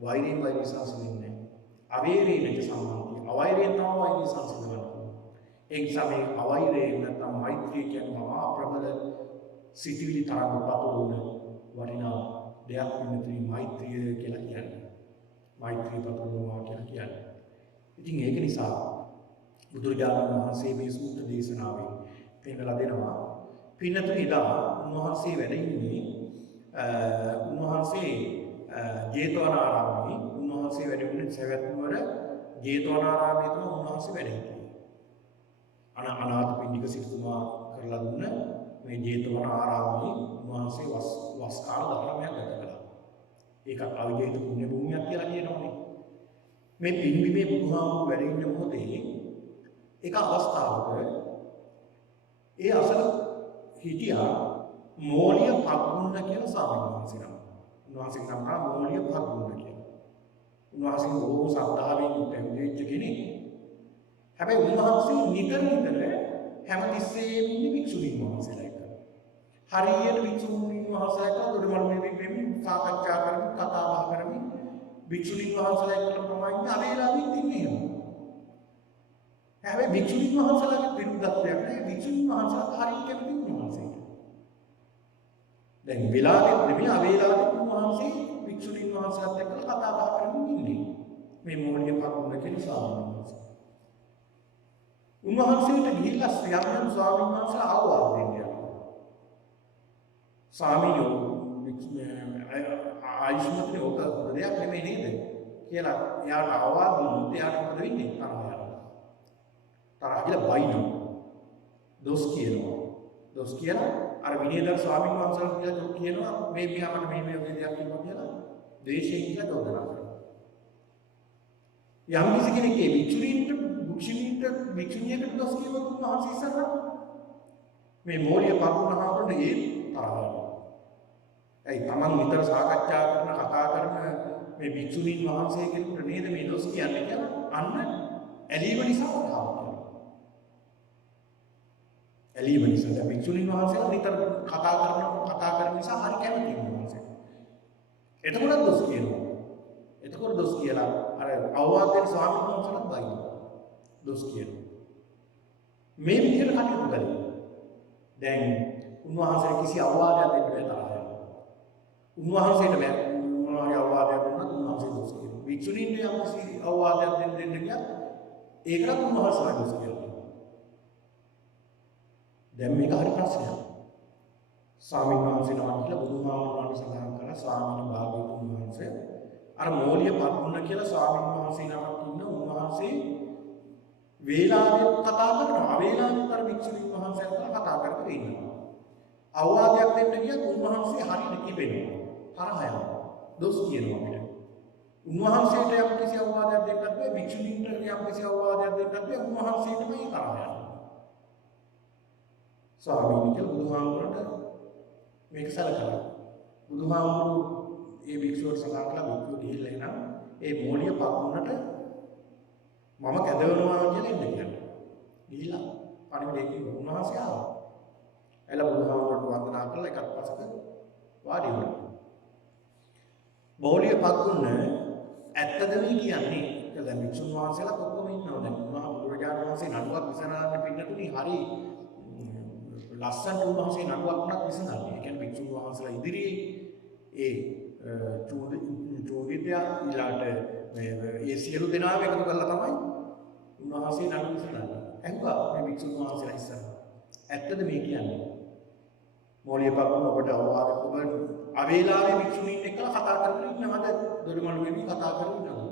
වෛරයෙන් වෛරය සංසිඳෙන්නේ නැහැ. අවේරීනට සම්බන්ධයි. අවෛරයෙන් තමයි වෛරය සංසිඳෙන්නේ. ඒ නිසා මේ අවෛරයෙන් නැත්නම් මෛත්‍රිය කියන්නේ මහා ප්‍රබල සිටිවිලි තරඟ පතුරවන වටිනා දෙයක් වෙනතුයි මෛත්‍රිය කියලා කියන්නේ. මෛත්‍රිය පතුරවනවා කියලා කියන්නේ. ඉතින් ඒක නිසා බුදුරජාණන් වහන්සේ මේ සූත්‍ර දේශනාවෙන් පෙන්නලා දෙනවා. පින්නතුනි දා උන්වහන්සේ වැඩ ඉන්නේ උන්වහන්සේ ජේතවනාරාමයේ උන්වහන්සේ වැඩ ඉන්නේ සවැත් නුවර ජේතවනාරාමයේ තමයි උන්වහන්සේ වැඩ ඉන්නේ. අනාථපිණ්ඩික සිටුතුමා කරලා දුන්න මේ ජේතවනාරාමයේ උන්වහන්සේ වස් කාල 19ක් ගත කළා. ඒක අවිජිත පුණ්‍ය භූමියක් කියලා කියනවානේ. මේ පින්බිමේ බුදුහාමුදුරු වැඩ ඉන්න මොහොතේ එක අවස්ථාවක ඒ අසල හිටියා මෝලිය පග්ගුන්න කියන ස්වාමීන් වහන්සේ නම. උන්වහන්සේගේ නම තමයි මෝලිය පග්ගුන්න කියලා. උන්වහන්සේ බොහෝ ශ්‍රද්ධාවෙන් පැවිදිච්ච කෙනෙක්. හැබැයි උන්වහන්සේ නිතර හැමතිස්සෙම ඉන්නේ භික්ෂුණීන් වහන්සේලා එක්ක. හරියට භික්ෂුණීන් වහන්සේලා දොඩමල් මෙමින් සාකච්ඡා කරමින් කතා බහ කරමින් භික්ෂුණීන් වහන්සේලා එක්ක තමයි ඉන්නේ අරේලාවෙත් ඉන්නේ එහෙම. හැබැයි භික්ෂුණීන් වහන්සේලාගේ විරුද්ධත්වයක් නැහැ. භික්ෂුණීන් වහන්සේලා හරියට කැමති උන්වහන්සේට. දැන් වෙලාවෙත් නෙමෙයි අවේලාවෙත් උන්වහන්සේ භික්ෂුණීන් වහන්සේලාත් එක්ක කතා බහ කරමින් ඉන්නේ. මේ මෝලිය පග්ගුන්න කියන ස්වාමීන් වහන්සේ. උන්වහන්සේට ගිහිල්ලා යම් ස්වාමීන් වහන්සේලා ආවාද දෙන්නේ. ස්වාමීනෝ ආයුෂ්මත්නේ ඔක හොඳ දෙයක් නෙමෙයි නේද කියලා එයාට ආවාද දුන්නොත් එයාට මොකද වෙන්නේ? තරහ යනවා. තරහ ගිහලා බයිනවා. දොස් කියනවා. අර විනයදර ස්වාමීන් වහන්සේලා කියනවා මේ මෙයාට මේ දෙයක් කියනවා කියලා ද්වේෂයෙන් කියලා චෝදනා කරනවා. යම් කිසි කෙනෙක් ඒ විචුරින්ට භික්ෂුණියකට දොස් කියවොත් උන්වහන්සේ ඉස්සරහ මේ මෝලිය පරුණහාමුදුරට ඒ තරහයි. ඒ තමන් විතර සාකච්ඡා කරන කතා කරන මේ භික්ෂුණීන් වහන්සේ කෙනෙකුට නේද මේ දොස් කියන්නේ කියලා අන්න ඇලීම නිසා තරහයි. ඇලීම නිසා දැන් භික්ෂුණීන් වහන්සේලා විතර කතා කරන නිසා හරි කැමතියි උන්වහන්සේ. එතකොට දොස් කියනවා. එතකොට දොස් කියලා අර අවවාදයෙන් ස්වාමීන් වහන්සේලාත් බයිනවා. දොස් කියනවා. මේ විදිහට කටයුතු කරේ. දැන් උන්වහන්සේට කිසි අවවාදයක් දෙන්න බැහැ තරහයි. උන්වහන්සේට බෑ මොනවා අවවාදයක් දුන්නත් උන්වහන්සේ දොස් කියනවා. භික්ෂුණීන්ට යම් කිසි අවවාදයක් දෙන්න ගියත් ඒකට උන්වහන්සේලා දොස් කියනවා. දැන් මේක හරි ප්‍රශ්නයක්. ස්වාමීන් වහන්සේ නමක් කියලා බුදුහාමුදුරන්ට සඳහන් කළා ස්වාමීන් වහන්සේ අර මෝලිය පත්ුණ කියලා ස්වාමීන් වහන්සේ නමක් ඉන්න උන්වහන්සේ වේලාවෙත් කතා කරනවා. අවේලාවෙත් අර භික්ෂුණීන් වහන්සේලා කතා කර කර ඉන්නවා. අවවාදයක් දෙන්න ගියත් උන්වහන්සේ හරියට කිපෙනවා. තරහ යනවා. දොස් කියනවා අපිට. උන්වහන්සේට යම් කිසි අවවාදයක් දෙන්නත් බෑ. භික්ෂුණීන්ට යම් කිසි අවවාදයක් දෙන්නත් බෑ. උන්වහන්සේටමයි තරහ යනවා. ස්වාමීන් කියලා බුදුහාමුදුරන්ට මේක සැලකලා. බුදුහාමුදුරු ඒ භික්ෂුවට සඳහන් කළා භික්ෂුව ගිහිල්ලා එනම් ඒ මෝලිය පත්ුණට මම කැදවනවා කියලා එන්න කියලා. ගිහිලා පණිවිඩයකින් උන්වහන්සේ ආවා. එලා බුදුහාමුදුරට වන්දනා කරලා එකත් පසක වාඩි වුණා. මෝලිය පත්ුණ ඇත්තද මේ කියන්නේ? කියලා දැන් භික්ෂුන් වහන්සේලා කොහොම ඉන්නවද? දැන් බුදුරජාණන් වහන්සේ නඩුවක් විසඳන්න පින්නතුනි හරි ලස්සනට උන්වහන්සේ නඩුවක් වුණත් විසඳන්නේ. ඒ කියන්නේ භික්ෂුන් වහන්සේලා ඉදිරියේ ඒ චෝදිතය ඊළාට මේ සියලු දෙනාම එකතු කරලා තමයි උන්වහන්සේ නඩු විසඳන්නේ. ඇහුවා මේ භික්ෂුන් වහන්සේලා ඉස්සර. ඇත්තද මේ කියන්නේ? මෝලිය පත්ුණ ඔබට අවවාද ඔබ අවේලාවේ භික්ෂුණීන් එක්කලා කතා කරගෙන ඉන්නවද? දොරමළු වෙවි කතා කරගෙන ඉන්නවද?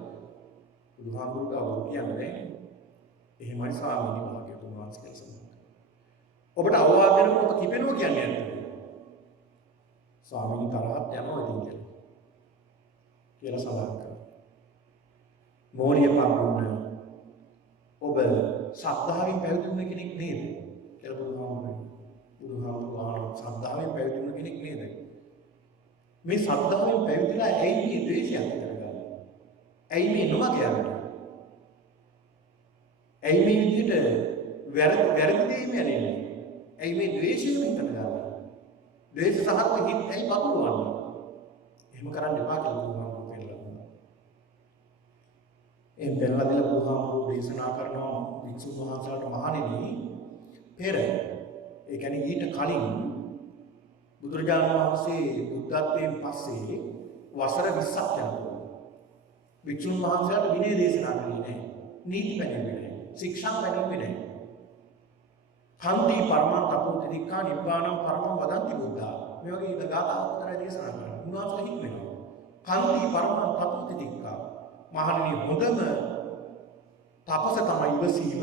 බුදුහාමුදුරුවෝ කියන්නේ නැහැ. එහෙමයි ස්වාමීනි භාග්‍යවතුන් වහන්සේ කියලා. ඔබට අවවාද දෙනකොට ඔබ කිපෙනවා කියන්නේ නැද්ද? ස්වාමීනි තරහත් යනවා ඉතින් කියලා සඳහන් කරනවා. මෝලිය පත්ුණ ඔබ ශ්‍රද්ධාවෙන් පැවිදි වුණ කෙනෙක් නේද? කියලා බුදුහාමුදුරුවෝ ශ්‍රද්ධාවෙන් පැවිදි වුණ කෙනෙක් නේද? මේ ශ්‍රද්ධාවෙන් පැවිදිලා ඇයි මේ ද්වේෂය ඇති කරගන්නේ? ඇයි මේ නොමග යන්නේ? ඇයි මේ විදිහට වැරදි දේ යන්නේ? ඇයි මේ ද්වේෂයෙන් හිතනවා? ද්වේෂ සහගත හිත ඇයි පතුරවන්නේ? එහෙම කරන්න එපා කියලා බුදුහාමුදුරුවෝ පෙන්නලා දුන්නා. එම් පෙන්නලා දීලා බුදුහාමුදුරුවෝ දේශනා කරනවා වික්ෂුන් වහන්සේලාට මහණෙනි පෙර ඒ කියන්නේ ඊට කලින් බුදුරජාණන් වහන්සේ බුද්ධත්වයෙන් පස්සේ වසර 20ක් යනකොට වික්ෂුන් වහන්සේලාට විනය දේශනා කළේ නැහැ. නීති පැනෙන්නේ නැහැ. ශික්ෂා පැනෙන්නේ නැහැ. කන්ති පරමං තපෝති දික්ඛා නිබ්බාණං පරමං වදන්ති බුද්ධා. මේ වගේ ඉත ගාථා උත්තරය දේශනා කරනවා. උන්වහන්සේ හිත් වෙනවා. කන්ති පරමං තපෝති දික්ඛා. මහණෙනි හොඳම තපස තමයි ඉවසීම.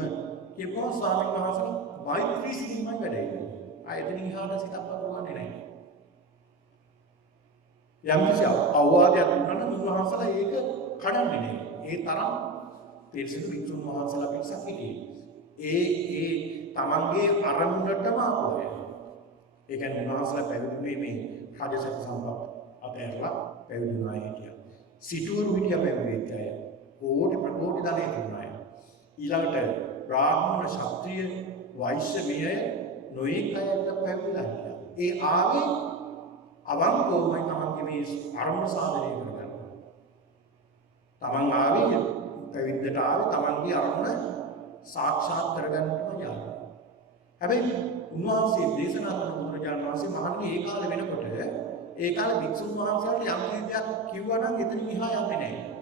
කියපුවා ස්වාමීන් වහන්සේලා මෛත්‍රී සිහින්මයි වැඩේ. ආයතනින් ඉහාට සිතක් පතුරවන්නේ නැහැ. යම් කිසි අවවාදයක් දුන්නා නම් උන්වහන්සේලා ඒක කඩන්නේ නැහැ. ඒ තරම් පිරිසිදු වික්ෂුන් වහන්සේලා පිරිසක් හිටියේ. ඒ තමන්ගේ අරමුණටම ආවය. ඒ කියන්නේ උන්වහන්සේලා පැවිදි මේ රාජසත් සම්පත් අතහැරලා පැවිදි වුණා හිටියා. සිටුවරු හිටියා පැවිදි අය. කෝටි ප්‍රකෝටි ධනෙ තිබුණා අය. ඊළඟට බ්‍රාහ්මණ ශාස්ත්‍රීය වෛශ්‍ය මෙය නොයෙක් අයට පැවිදිලා හිටියා. ඒ ආවේ අවංකවමයි තමන්ගේ මේ අරමුණ සාධනය කරගන්න. තමන් ආවේ පැවිද්දට ආවේ තමන්ගේ අරමුණ සාක්ෂාත් කරගන්නටම යාළුවා. හැබැයි උන්වහන්සේ දේශනා කරන බුදුරජාණන් වහන්සේ මහණෙනි ඒ කාලේ වෙනකොට ඒ කාලේ භික්ෂුන් වහන්සේලාට යම් දෙයක් කිව්වා නම් එතනින් එහා යන්නේ නැහැ.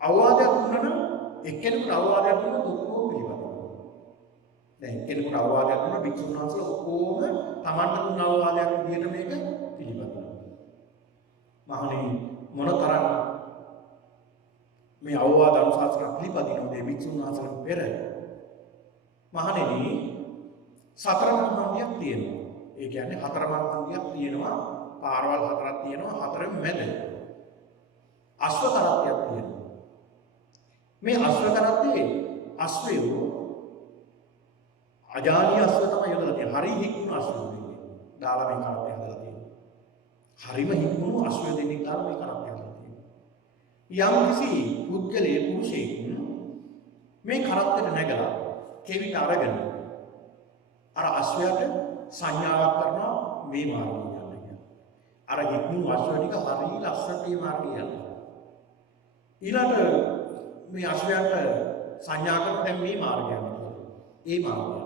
අවවාදයක් දුන්නා නම් එක්කෙනෙකුට අවවාදයක් දුන්නොත් ඔක්කොම පිළිගන්නවා. දැන් එක්කෙනෙකුට අවවාදයක් දුන්නා භික්ෂුන් වහන්සේලා ඔක්කොම තමන්ට දුන්න අවවාදයක් විදිහට මේක පිළිගන්නවා. මහණෙනි මොනතරම් මේ අවවාද අනුශාසනා පිළිපදිනවද මේ භික්ෂුන් වහන්සේලා පෙර මහණෙනි සතරමං හන්දියක් තියෙනවා. ඒ කියන්නේ හතරමං හන්දියක් තියෙනවා. පාරවල් හතරක් තියෙනවා. හතරෙන් මැද අශ්ව කරත්තයක් තියෙනවා. මේ අශ්ව කරත්තේ අස්වැයෝ අජානීය අස්වැය තමයි යොදලා තියෙන්නේ. හරි හික්මුණු අස්වැයෝ දෙන්නේ. දාලා මේ කරත්තේ හදලා තියෙන්නේ. හරිම හික්මුණු අස්වැය දෙන්නේ දාලා මේ කරත්තේ හදලා තියෙන්නේ. යම් කිසි පුද්ගලයේ පුරුෂයෙක් මේ කරත්තෙට නැගලා කෙවිත අරගෙන අර අස්වැයට සංඥාවක් කරනවා මේ මාර්ගය යන්න කියලා. අර හික්මුණු අස්වැය ටික හරිය ලස්සනට මේ මාර්ගය යනවා. ඊළඟට මේ අස්වැයට සංඥා කරන දැන් මේ මාර්ගය යනවා. ඒ මාර්ගය.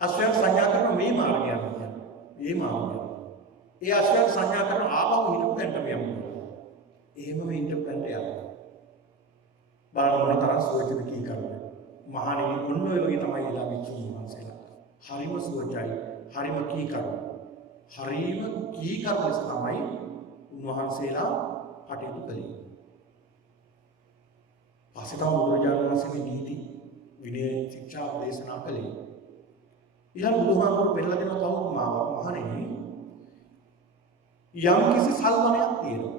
අස්වැයට සංඥා කරන මේ මාර්ගය යනවා. ඒ මාර්ගය. ඒ අස්වැයට සංඥා කරන ආපහු හිටපු තැනට යනවා. එහෙම මේ ඉන්ටර්ප්‍රෙන්ට් යනවා. බලන්න මොන තරම් සෝචන කී කරන්නේ. මහණෙනි ඔන්න ඔය වගේ තමයි ඉලා විචුන් වහන්සේලා. හරිම සෝචයි, හරිම කී කරන. හරිම කී කරන ලෙස තමයි උන්වහන්සේලා කටයුතු කළේ. පස්සේ තමයි බුදුරජාණන් වහන්සේ මේ නීති විනය ශික්ෂා දේශනා කළේ. ඊළඟ බුදුහාමුදුරු පෙන්නලා දෙන කවුරුත් මහණෙනි යම් කිසි සල්වනයක් තියෙනවා.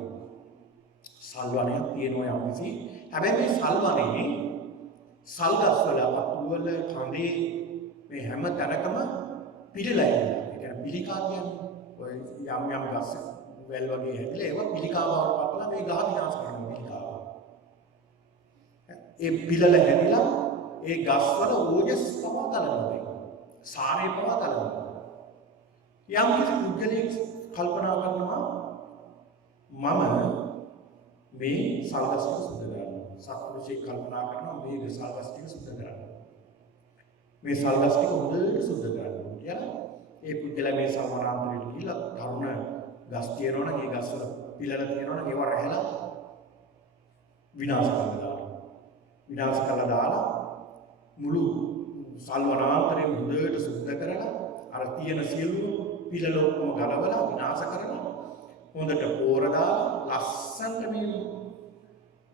සල්වනයක් තියෙනවා යම් කිසි. හැබැයි මේ සල්වනේ සල්ගස්වල අතුවල කඳේ මේ හැම තැනකම පිළිලා ඉන්නවා. ඒ කියන්නේ පිළිකා කියන්නේ ඔය යම් ගස් වැල් වගේ හැදිලා ඒවා පිළිකා බවට පත්වලා මේ ගහ විනාශ කරන පිළිකාව. ඒ පිළල හැදිලා ඒ ගස්වල ඕජස් පවා ගලනවා. සාරේ පවා ගලනවා. යම් කිසි පුද්ගලයෙක් කල්පනා කරනවා මම මේ සල්ගස් සුද්ධ කරනවා. සත්පුරුෂයෙක් කල්පනා කරනවා මේ සල්ගස් ටික සුද්ධ කරනවා. මේ සල්ගස් ටික හොඳට සුද්ධ කරනවා කියලා ඒ පුද්ගලයා මේ සම්මානාන්තරයට ගිහිල්ලා තරුණ ගස් තියෙනවනම් ඒ ගස්වල පිළල තියෙනවනම් ඒව රැහැලා විනාශ කරනවා. විනාශ කළා දාලා මුළු සල්වනාන්තරයෙන් හොඳට සුද්ධ කරලා අර තියෙන සියලු පිළල ඔක්කොම ගලවලා විනාශ කරලා හොඳට පෝර දාලා ලස්සනට මේ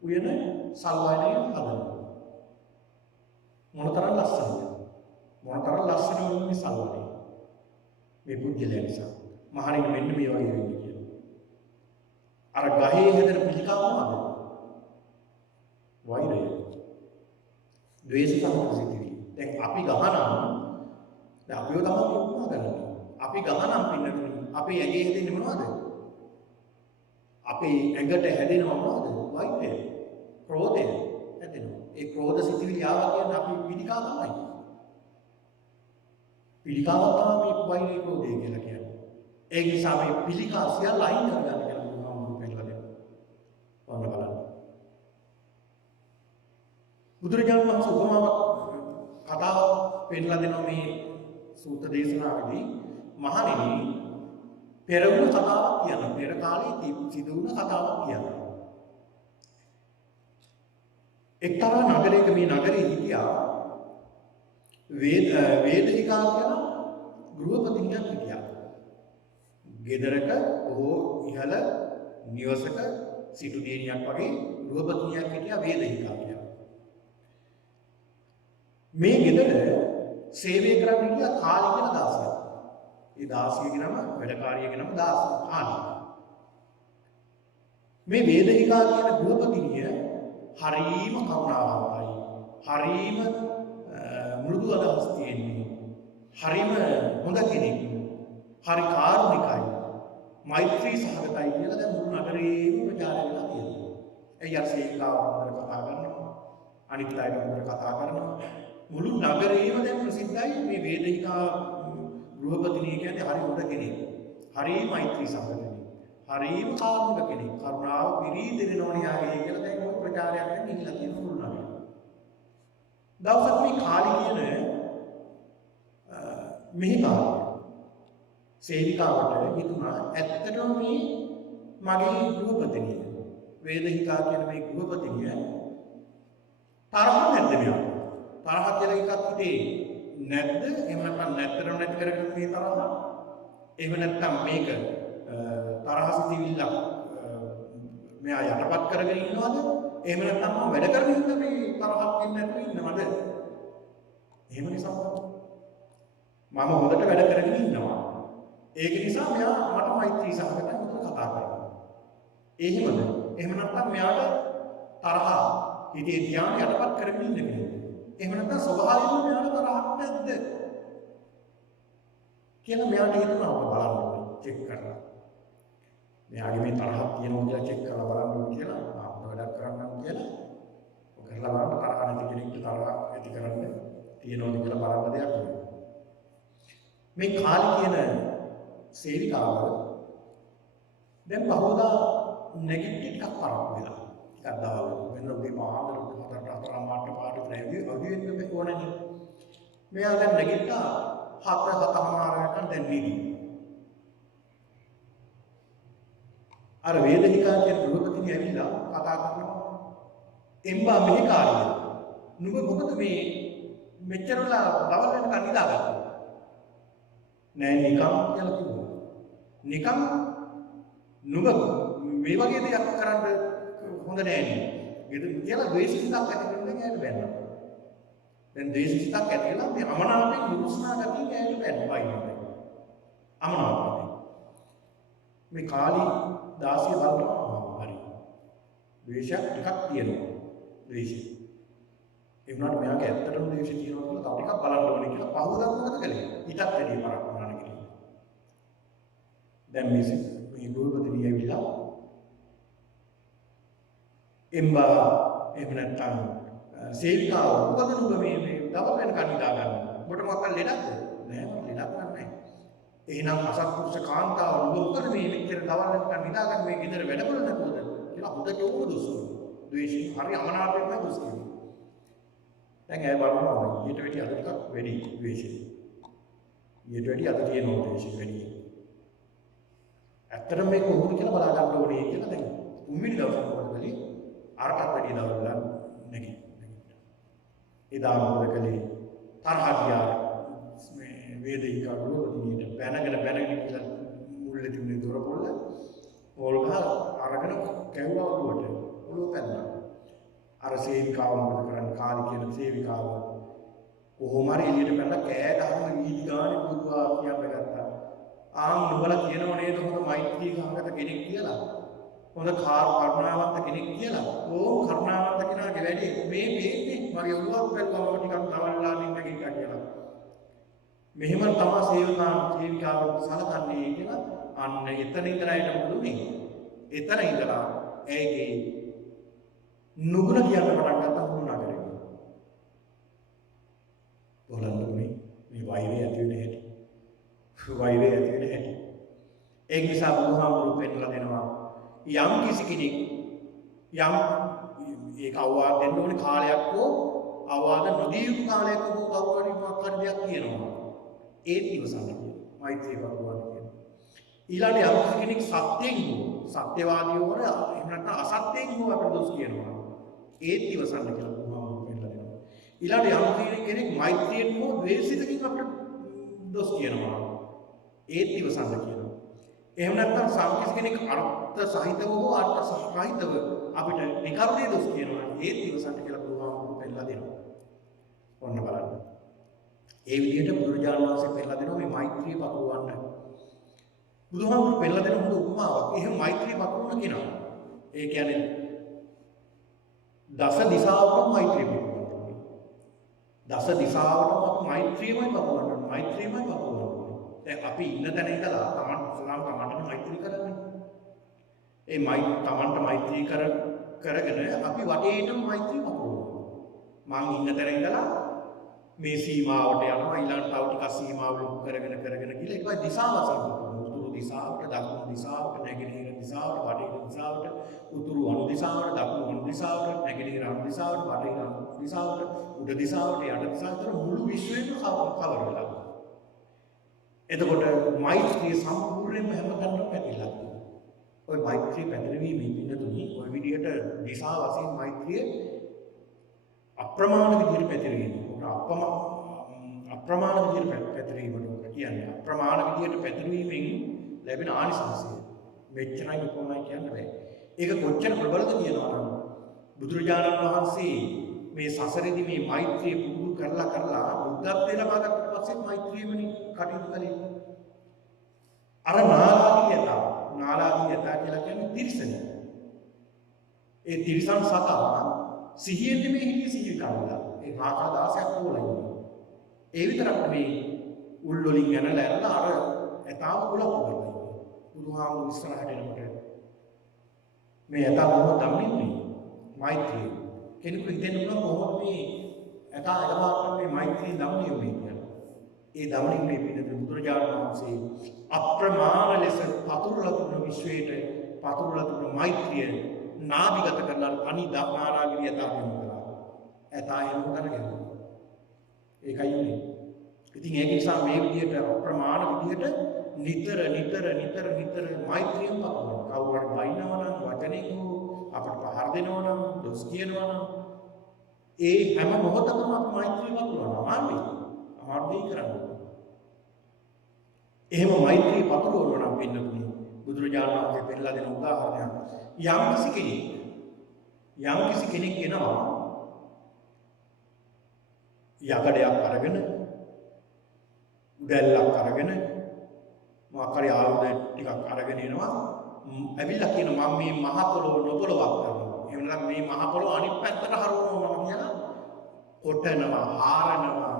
උයන සල්වනය හදනවා. මොනතරම් ලස්සනද? මොනතරම් ලස්සන වුනේ සල්වනය. මේ පුද්ගලයා නිසා. මහණෙනි මෙන්න මේ වගේ වෙන්නේ කියලා. අර ගහේ හැදෙන පිළිකාව මොනවද? වෛරය. ද්වේෂ සම්පසිතිවි. දැන් අපි ගහනම් දැන් අපිව තමයි උපමා කරන්නේ. අපි ගහනම් පින්නතුනි අපේ ඇඟේ හැදෙන්නේ මොනවද? අපේ ඇඟට හැදෙනවා මොනවද? වෛරය. ක්‍රෝධය හැදෙනවා. ඒ ක්‍රෝධ සිතිවිලි ආවා කියන්නේ අපි පිළිකා තමයි. පිළිකාව තමයි වෛරය ක්‍රෝධය කියලා කියන්නේ. ඒ නිසා මේ පිළිකා සියල්ල අයින් කරගන්න කියලා බුදුහාමුදුරුවෝ පෙන්නලා දෙනවා. වන්න බලන්න. බුදුරජාණන් වහන්සේ උපමාවක් කතාවක් පෙන්නලා දෙනවා මේ සූත්‍ර දේශනාවේදී. මහණෙනි පෙර වුණ කතාවක් කියනවා. පෙර කාලේ සිදු වුණ කතාවක් කියනවා. එක්තරා නගරයක මේ නගරේ හිටියා වේදිකා කියන ගෘහපතිනියක් හිටියා. ගෙදරක බොහෝ ඉහළ නිවසක සිටු දිනියක් වගේ ගෘහපතිනියක් හිටියා වේදිකා කියලා. මේ ගෙදර සේවය කරන්න හිටියා කාලි කියන දාසියක්. ඒ දාසියගේ නම වැඩකාරියගේ නම කාලි. මේ වේදිකා කියන ගෘහපතිනිය හරීම කරුණාවන්තයි. හරීම මෘදු අදහස් තියෙන්නේ. හරීම හොඳ කෙනෙක්. හරි කාරුණිකයි. මෛත්‍රී සහගතයි කියලා දැන් මුළු නගරේම ප්‍රචාරය වෙලා තියෙනවා. ඒ යක්ෂේකාව හොඳට කතා කරනවා. අනිත් අයට හොඳට කතා කරනවා. මුළු නගරේම දැන් ප්‍රසිද්ධයි මේ වේදිකා ගෘහපතිනිය කියන්නේ හරි හොඳ කෙනෙක්. හරි මෛත්‍රී සහගත කෙනෙක්. හරිම කාරුණික කෙනෙක්. කරුණාව පිරී දෙනවනේ යාගේ කියලා දැන් ඔය ප්‍රචාරයක් දැන් ඉන්නලා තියෙන මුළු නගරේ. දවසක් මේ කාලි කියන මෙහි කාලේ සේවිකාවට හිතුණා ඇත්තටම මේ මගේ ගෘහපතිනිය වේදිකා කියන මේ ගෘහපතිනිය තරහ නැද්ද මෙයා? තරහ කියලා එකක් හිතේ නැද්ද? එහෙම නැත්නම් නැත්තරම නැති කරගෙන මේ තරහ. එහෙම නැත්නම් මේක තරහ සිතිවිල්ල මෙයා යටපත් කරගෙන ඉන්නවද? එහෙම නැත්නම් මම වැඩ කරගෙන ඉන්න මේ තරහක් එන්නේ නැතුව ඉන්නවද? එහෙම නිසා මම හොඳට වැඩ කරගෙන ඉන්නවා. ඒක නිසා මෙයා මට මෛත්‍රී සහගතව කතා කරනවා. එහෙමද? එහෙම නැත්නම් මෙයාට තරහ ඉතින් ඒ ධ්‍යාන යටපත් කරගෙන ඉන්න කෙනෙක්. එහෙම නැත්නම් ස්වභාවයෙන්ම මෙයාට තරහක් නැද්ද කියලා මෙයාට හිතනවා බලන්න ඕනේ චෙක් කරලා. මෙයාගේ මේ තරහක් තියෙනවා කියලා චෙක් කරලා බලන්න ඕනේ කියලා වැඩක් කරන්නම් කියලා. කරලා බලන්න තරහ නැති කෙනෙක්ට තරහ ඇති කරන්න තියෙනවද කියලා බලන්න දෙයක් නෙවෙයි. මේ කාලි කියන සේවිකාව දැන් බහුදා නෙගටිව් ටිකක් පරක් වෙලා. ටිකක් දාලා වෙන උදේ පාන්දර හතර මාට පාට නැවි අවියෙන්න මේ ඕනනේ. මෙයා දැන් නැගිට්ටා 7:00 දැන් නිදි. අර වේදනිකා කියන ගෘහපතිනි ඇවිල්ලා කතා කරනවා. එම්බා මෙහි කාර්යය. නුඹ මොකද මේ මෙච්චර වෙලා දවල් වෙනකන් නිදාගත්තේ? නෑ නිකම් කියලා කිව්වා. නිකම් නුඹ මේ වගේ දෙයක් කරන්න හොඳ නෑ නේ. ගෙදර කියලා ද්වේෂිතක් ඇති කරගෙන යන්න බැන්නා. දැන් ද්වේෂිතක් ඇති වෙලා මේ අමනාපයෙන් නුරුස්නා ගතිය යන්න බැන්නා. අමනාපයෙන්. මේ කාලි දාසිය බලනවා හරි. ද්වේෂයක් ටිකක් තියෙනවා. ද්වේෂය. ඒ වුණාට මෙයාගේ ඇත්තටම ද්වේෂය තියෙනවා කියලා තව ටිකක් බලන්න ඕනේ කියලා පහුවදා මොකද කළේ? ඊටත් වැඩි පරක් වුණානේ කියලා. දැන් මේ ගෘහපතිනිය ඇවිල්ලා එම්බා එහෙම නැත්නම් සේවිකාව මොකද නුඹ මේ දවල් වෙනකන් නිදා ගන්න. ඔබට මොකක්ද ලෙඩක්ද? නෑ මට ලෙඩක් නැහැ. එහෙනම් අසත්පුරුෂ කාන්තාව නුඹ මොකද මේ මෙච්චර දවල් වෙනකන් නිදා ගන්න මේ ගෙදර වැඩ කරන්නේ නැතුවද? කියලා හොඳට ඕක දුස්සු. ද්වේෂයෙන් හරි අමනාපයෙන්ම දුස් කියනවා. දැන් ඇය බලනවා ඊට වැඩි අද ටිකක් වැඩි ද්වේෂය. ඊට වැඩි අද තියෙනවා ද්වේෂය වැඩි. ඇත්තටම මේක කොහොමද කියලා බලා ගන්න ඕනේ කියලා දැන් තුන්වෙනි දවසේ මොකද කළේ? අරකට වැඩි දවල් ගන්න නැගිටින්න. එදා මොකද කළේ? තරහ ගියා මේ වේදිකා ගෘහපතිනියට බැනගෙන කියලා මුල්ලේ තිබුණේ දොර පොල්ල පොල් ගහ අරගෙන කැවුවා ඔළුවට. ඔළුව පැන්නා. අර සේවිකාව මොකද කරන්නේ? කාලි කියන සේවිකාව කොහොම හරි එළියට පැනලා කෑ ගහන වීදි ගානේ බුදුවා කියන්න ගත්තා. නුඹලා කියනව නේද හොඳ මෛත්‍රී සහගත කෙනෙක් කියලා. හොඳ කරුණාවන්ත කෙනෙක් කියලා. ඕම් කරුණාවන්ත කෙනාගේ වැඩේ මේ මගේ ඔළුවක් පැල්ලම ටිකක් තවල්ලා නින්න ගියා කියලා. මෙහෙම තමයි සේවිකාව සලකන්නේ කියලා අන්න එතන ඉඳලා ඊට මොකද උනේ? එතන ඉඳලා ඇයිගේ නුගුණ කියන්න පටන් ගත්තා වුණා කරේ. බලන්න මේ වෛරය ඇති වෙන හැටි. වෛරය ඇති වෙන හැටි. ඒ නිසා බුදුහාමුදුරුවෝ පෙන්නලා දෙනවා යම් කිසි කෙනෙක් යම් ඒක අවවාද දෙන්න ඕනේ කාලයක් හෝ අවවාද නොදිය යුතු කාලයක හෝ කවුරු හරි මොකක් හරි දෙයක් කියනවා. ඒත් ඉවසන්න කියනවා. මෛත්‍රී භගවාන් කියනවා. ඊළඟට යම් කිසි කෙනෙක් සත්‍යයෙන් හෝ සත්‍යවාදී වර එහෙම නැත්නම් අසත්‍යයෙන් හෝ අපිට දොස් කියනවා. ඒත් ඉවසන්න කියලා බුදුහාමුදුරුවෝ පෙන්නලා දෙනවා. ඊළඟට යම් කෙනෙක් මෛත්‍රියෙන් හෝ ද්වේෂිතකින් අපිට දොස් කියනවා. ඒත් ඉවසන්න කියනවා. එහෙම නැත්නම් සම්කිස් කෙනෙක් අර්ථ සහිතව හෝ අර්ථ සහිතව අපිට නිකරුණේ දොස් කියනවා. ඒත් ඉවසන්න කියලා බුදුහාමුදුරුවෝ පෙන්නලා දෙනවා. ඔන්න බලන්න. ඒ විදිහට බුදුරජාණන් වහන්සේ පෙන්නලා දෙනවා මේ මෛත්‍රිය පතුරවන්න. බුදුහාමුදුරුවෝ පෙන්නලා දෙන හොඳ උපමාවක්. එහෙම මෛත්‍රිය පතුරවන්න කියනවා. ඒ කියන්නේ දස දිශාවටම මෛත්‍රිය පතුරවන්න. දස දිශාවටම අපි මෛත්‍රියමයි පතුරවන්න. මෛත්‍රියමයි පතුරවන්න. දැන් අපි ඉන්න තැන ඉඳලා තමන්ට මෛත්‍රී කරන්නේ. ඒ තමන්ට මෛත්‍රී කරගෙන අපි වටේටම මෛත්‍රී පතුරවනවා. මං ඉන්න තැන ඉඳලා මේ සීමාවට යනවා ඊළඟ තව ටිකක් සීමාව ලොකු කරගෙන ගිහලා ඊට පස්සේ දිශාව වශයෙන් උතුරු දිශාවට, දකුණු දිශාවට, නැගෙනහිර දිශාවට, බටහිර දිශාවට, උතුරු අනු දිශාවට, දකුණු අනු දිශාවට, නැගෙනහිර අනු දිශාවට, බටහිර අනු දිශාවට, උඩ දිශාවට, යට දිශාවට මුළු විශ්වයම කවර වෙලා. එතකොට මෛත්‍රිය සම්පූර්ණයෙන්ම හැමතැනම පැතිරලා තියෙනවා. ওই මෛත්‍රිය පැතිරවීමේ පින්නතුනි ওই විදිහට දිශා වශයෙන් මෛත්‍රිය අප්‍රමාණ විදිහට පැතිරෙනවා. අප්‍රමාණ විදිහට පැතිරීමට කියන්නේ අප්‍රමාණ විදිහට පැතිරීමෙන් ලැබෙන ආනිසංසය මෙච්චරයි කොහොමයි කියන්න බෑ. ඒක කොච්චර ප්‍රබලද කියනවා නම් බුදුරජාණන් වහන්සේ මේ සසරේදී මේ මෛත්‍රිය පුරුදු කරලා බුද්ධත්වයට ලබාගත්ත පස්සේ මෛත්‍රියමනේ කටයුතු කළේ. අර නාලාගියතා කියලා කියන්නේ තිරිසන. ඒ තිරිසන් සතා සිහියෙන් නෙමෙයි හිටියේ සිහිය කවලා. ඒ රාකා 16ක් ඕලා ඉන්නවා. ඒ විතරක් නෙමෙයි උල් වලින් යනලා අර එතාව කුලප්පු කරලා ඉන්නවා. බුදුහාමුදුරු ඉස්සරහට එනකොට මේ එතාව කොහොමද දන්නේ? මෛත්‍රිය. කෙනෙකු හිතෙන්න පුළුවන් කොහොමද මේ එතා එකපාරට මේ මෛත්‍රිය දන්නේ කියලා. ඒ දමනින් මේ පිළිතුරු බුදුරජාණන් වහන්සේ අප්‍රමාණ ලෙස පතුරලා තුන විශ්වයට පතුරලා තුන මෛත්‍රිය නාභිගත කරලා අනි දානාරාගිරිය තාපෙම කරා. එතා එම කරගෙන. ඒකයි උනේ. ඉතින් ඒක නිසා මේ විදිහට අප්‍රමාණ විදිහට නිතර මෛත්‍රියෙන් පතුරනවා. කවුරුහරි බයිනවා නම් වචනෙන් අපට පහර දෙනවා නම් දොස් කියනවා නම් ඒ හැම මොහොතකම මෛත්‍රිය පතුරවනවා. අමාරුයි කරන්නේ. එහෙම මෛත්‍රී පතුරවනවා නම් පින්නතුනි බුදුරජාණන් වහන්සේ පෙන්නලා දෙන උදාහරණයක් යම් කිසි කෙනෙක් එනවා යකඩයක් අරගෙන උඩැල්ලක් අරගෙන මොකක්hari ආයුධ ටිකක් අරගෙන එනවා ඇවිල්ලා කියන මම මේ මහ පොළොව නොපොළවක් කරනවා එහෙම නැත්නම් මේ මහ පොළොව අනිත් පැත්තට හරවනවා මම කියලා කොටනවා හාරනවා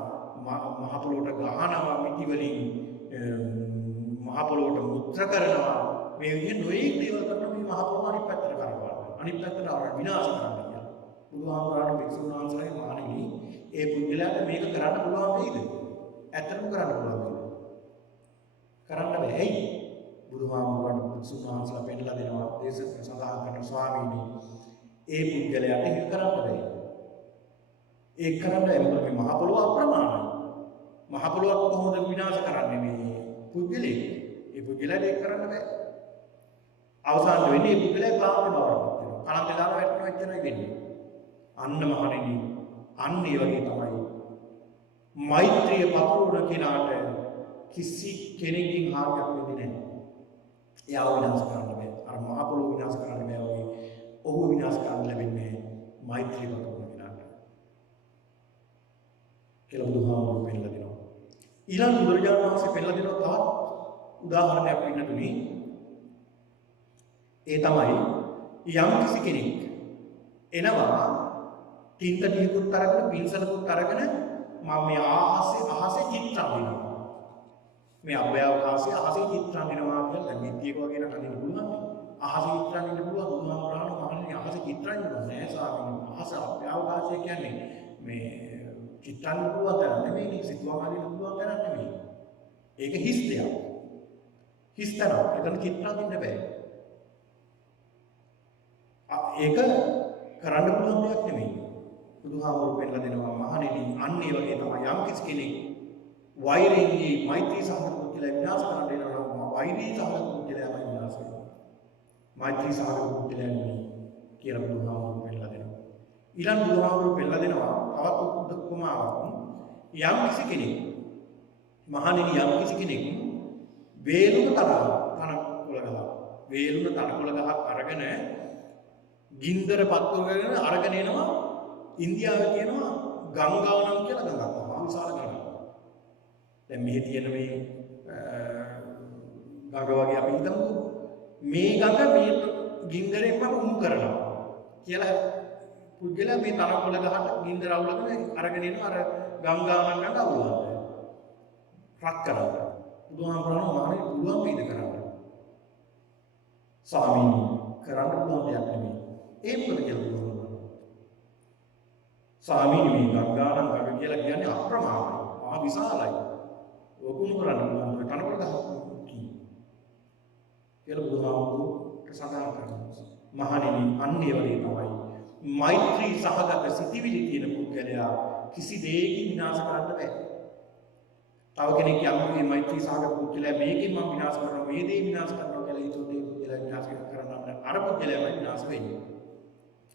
මහ පොළොවට ගහනවා මිටි වලින් මහ පොළොවට මුත්‍ර කරනවා මේ විදිහේ නොයෙක් දේවල් කරන මේ මහ පොළොව අනිත් පැත්තට කරවනවා අනිත් පැත්තට විනාශ කරනවා කියලා බුදුහාමුදුරන් භික්ෂුන් වහන්සේලාගේ මහණෙනි ඒ පුද්ගලයාට මේක කරන්න පුළුවන් වෙයිද? ඇත්තටම කරන්න පුළුවන් වෙයිද? කරන්න බෑ. ඇයි? බුදුහාමුදුරන් භික්ෂුන් වහන්සේලා පෙන්නලා දෙනවා දේශක සඳහන් කරන ස්වාමීනි ඒ පුද්ගලයාට ඒක කරන්න බෑ. ඒක කරන්න බෑ මොකද මේ මහ පොළොව අප්‍රමාණයි. මහ පොළොවක් කොහොමද විනාශ කරන්නේ මේ පුද්ගලෙක්? ඒ පුද්ගලයාට ඒක කරන්න බෑ. අවසාන වෙන්නේ මේ පුද්ගලයා කාම වෙනවා. කලන්තේ දාලා වැටෙනවා එච්චරයි වෙන්නේ. අන්න මහණෙනි අන්න ඒ වගේ තමයි මෛත්‍රිය පතුරවන කෙනාට කිසි කෙනෙක්ගෙන් හානියක් වෙන්නේ නැහැ. එයාව විනාශ කරන්න බෑ. අර මහ පොළොව විනාශ කරන්න බෑ වගේ. ඔහු විනාශ කරන්න ලැබෙන්නේ මෛත්‍රිය පතුරවන කෙනාට. කියලා බුදුහාමුදුරුවෝ පෙන්නලා දෙනවා. ඊළඟ බුදුරජාණන් වහන්සේ පෙන්නලා දෙනවා තවත් උදාහරණයක් වෙන්නතුනි. ඒ තමයි යම් කිසි කෙනෙක් එනවා තින්ත ටිකකුත් අරගෙන පින්සලකුත් අරගෙන මම මේ අහසේ චිත්‍රම් දෙනවා. මේ අභ්‍යවකාශයේ අහසේ චිත්‍රම් දෙනවා කියලා මිත්‍යක වගේ නට දෙන්න පුළුවන්. අහසේ චිත්‍රම් දෙන්න පුළුවන් බුදුහාමුදුරන් මහන්නේ අහසේ චිත්‍රම් දෙනවා නෑ ස්වාමීනි. අහස අභ්‍යවකාශය කියන්නේ මේ චිත්‍රම් පුළුවන් තරම් නෙමෙයි සිතුවමදින පුළුවන් තරම් නෙමෙයි. ඒක හිස් දෙයක්. හිස් තරම්. ඒකට චිත්‍රම් දෙන්න බෑ. ඒක කරන්න පුළුවන් දෙයක් නෙමෙයි. බුදුහාමුදුරුවෝ පෙන්නලා දෙනවා මහණෙනි අන්න ඒ වගේ තමයි යම් කිසි කෙනෙක් වෛරයෙන් මෛත්‍රී සහගත පුද්ගලයා විනාශ කරන්න යනවා නම් වෛරී සහගත පුද්ගලයාම විනාශ වෙනවා. මෛත්‍රී සහගත පුද්ගලයා නෙමෙයි කියලා බුදුහාමුදුරුවෝ පෙන්නලා දෙනවා. ඊළඟ බුදුහාමුදුරුවෝ පෙන්නලා දෙනවා තවත් උපමාවක්. යම් කිසි කෙනෙක් මහණෙනි යම් කිසි කෙනෙක් වේලුන තනකොළ ගහක් අරගෙන ගින්දර පත්තු කරගෙන අරගෙන එනවා ඉන්දියාවේ තියෙනවා ගංගාවනම් කියලා ගඟක් තමයි විශාල ගඟක්. දැන් මෙහි තියෙන මේ ගඟ වගේ අපි හිතමු මේ ගඟ මේ ගින්දරෙන්ම උණු කරනවා කියලා පුද්ගලයා මේ තනකොළ ගහට ගින්දර අවුලගෙන අරගෙන එනවා අර ගංගාවනම් ගඟ අවුලනවා. රක් කරනවා. බුදුහාමුදුරුවෝ මානේ පුළුවන් වේද කරන්න. ස්වාමීනි කරන්න පුළුවන් දෙයක් නෙමෙයි. ඒ මොකද කියලා ස්වාමීනි මේ ගංගානම් ගඟ කියලා කියන්නේ අප්‍රමාණයි. මහා විශාලයි. ඔකුණු කරන්න පුළුවන් තනකොළ ගහක් කියලා බුදුහාමුදුරුවෝ සඳහන් කරනවා. මහණෙනි අන්න ඒ වගේ තමයි. මෛත්‍රී සහගත සිටිවිලි තියෙන පුද්ගලයා කිසි දෙයකින් විනාශ කරන්න බෑ. තව කෙනෙක් යන්නේ මෛත්‍රී සහගත පුද්ගලයා මේකෙන් මම විනාශ කරනවා මේ දේ විනාශ කරනවා කියලා හිතුවොත් ඒ පුද්ගලයා විනාශ කරන්න අර පුද්ගලයාම විනාශ වෙන්නේ.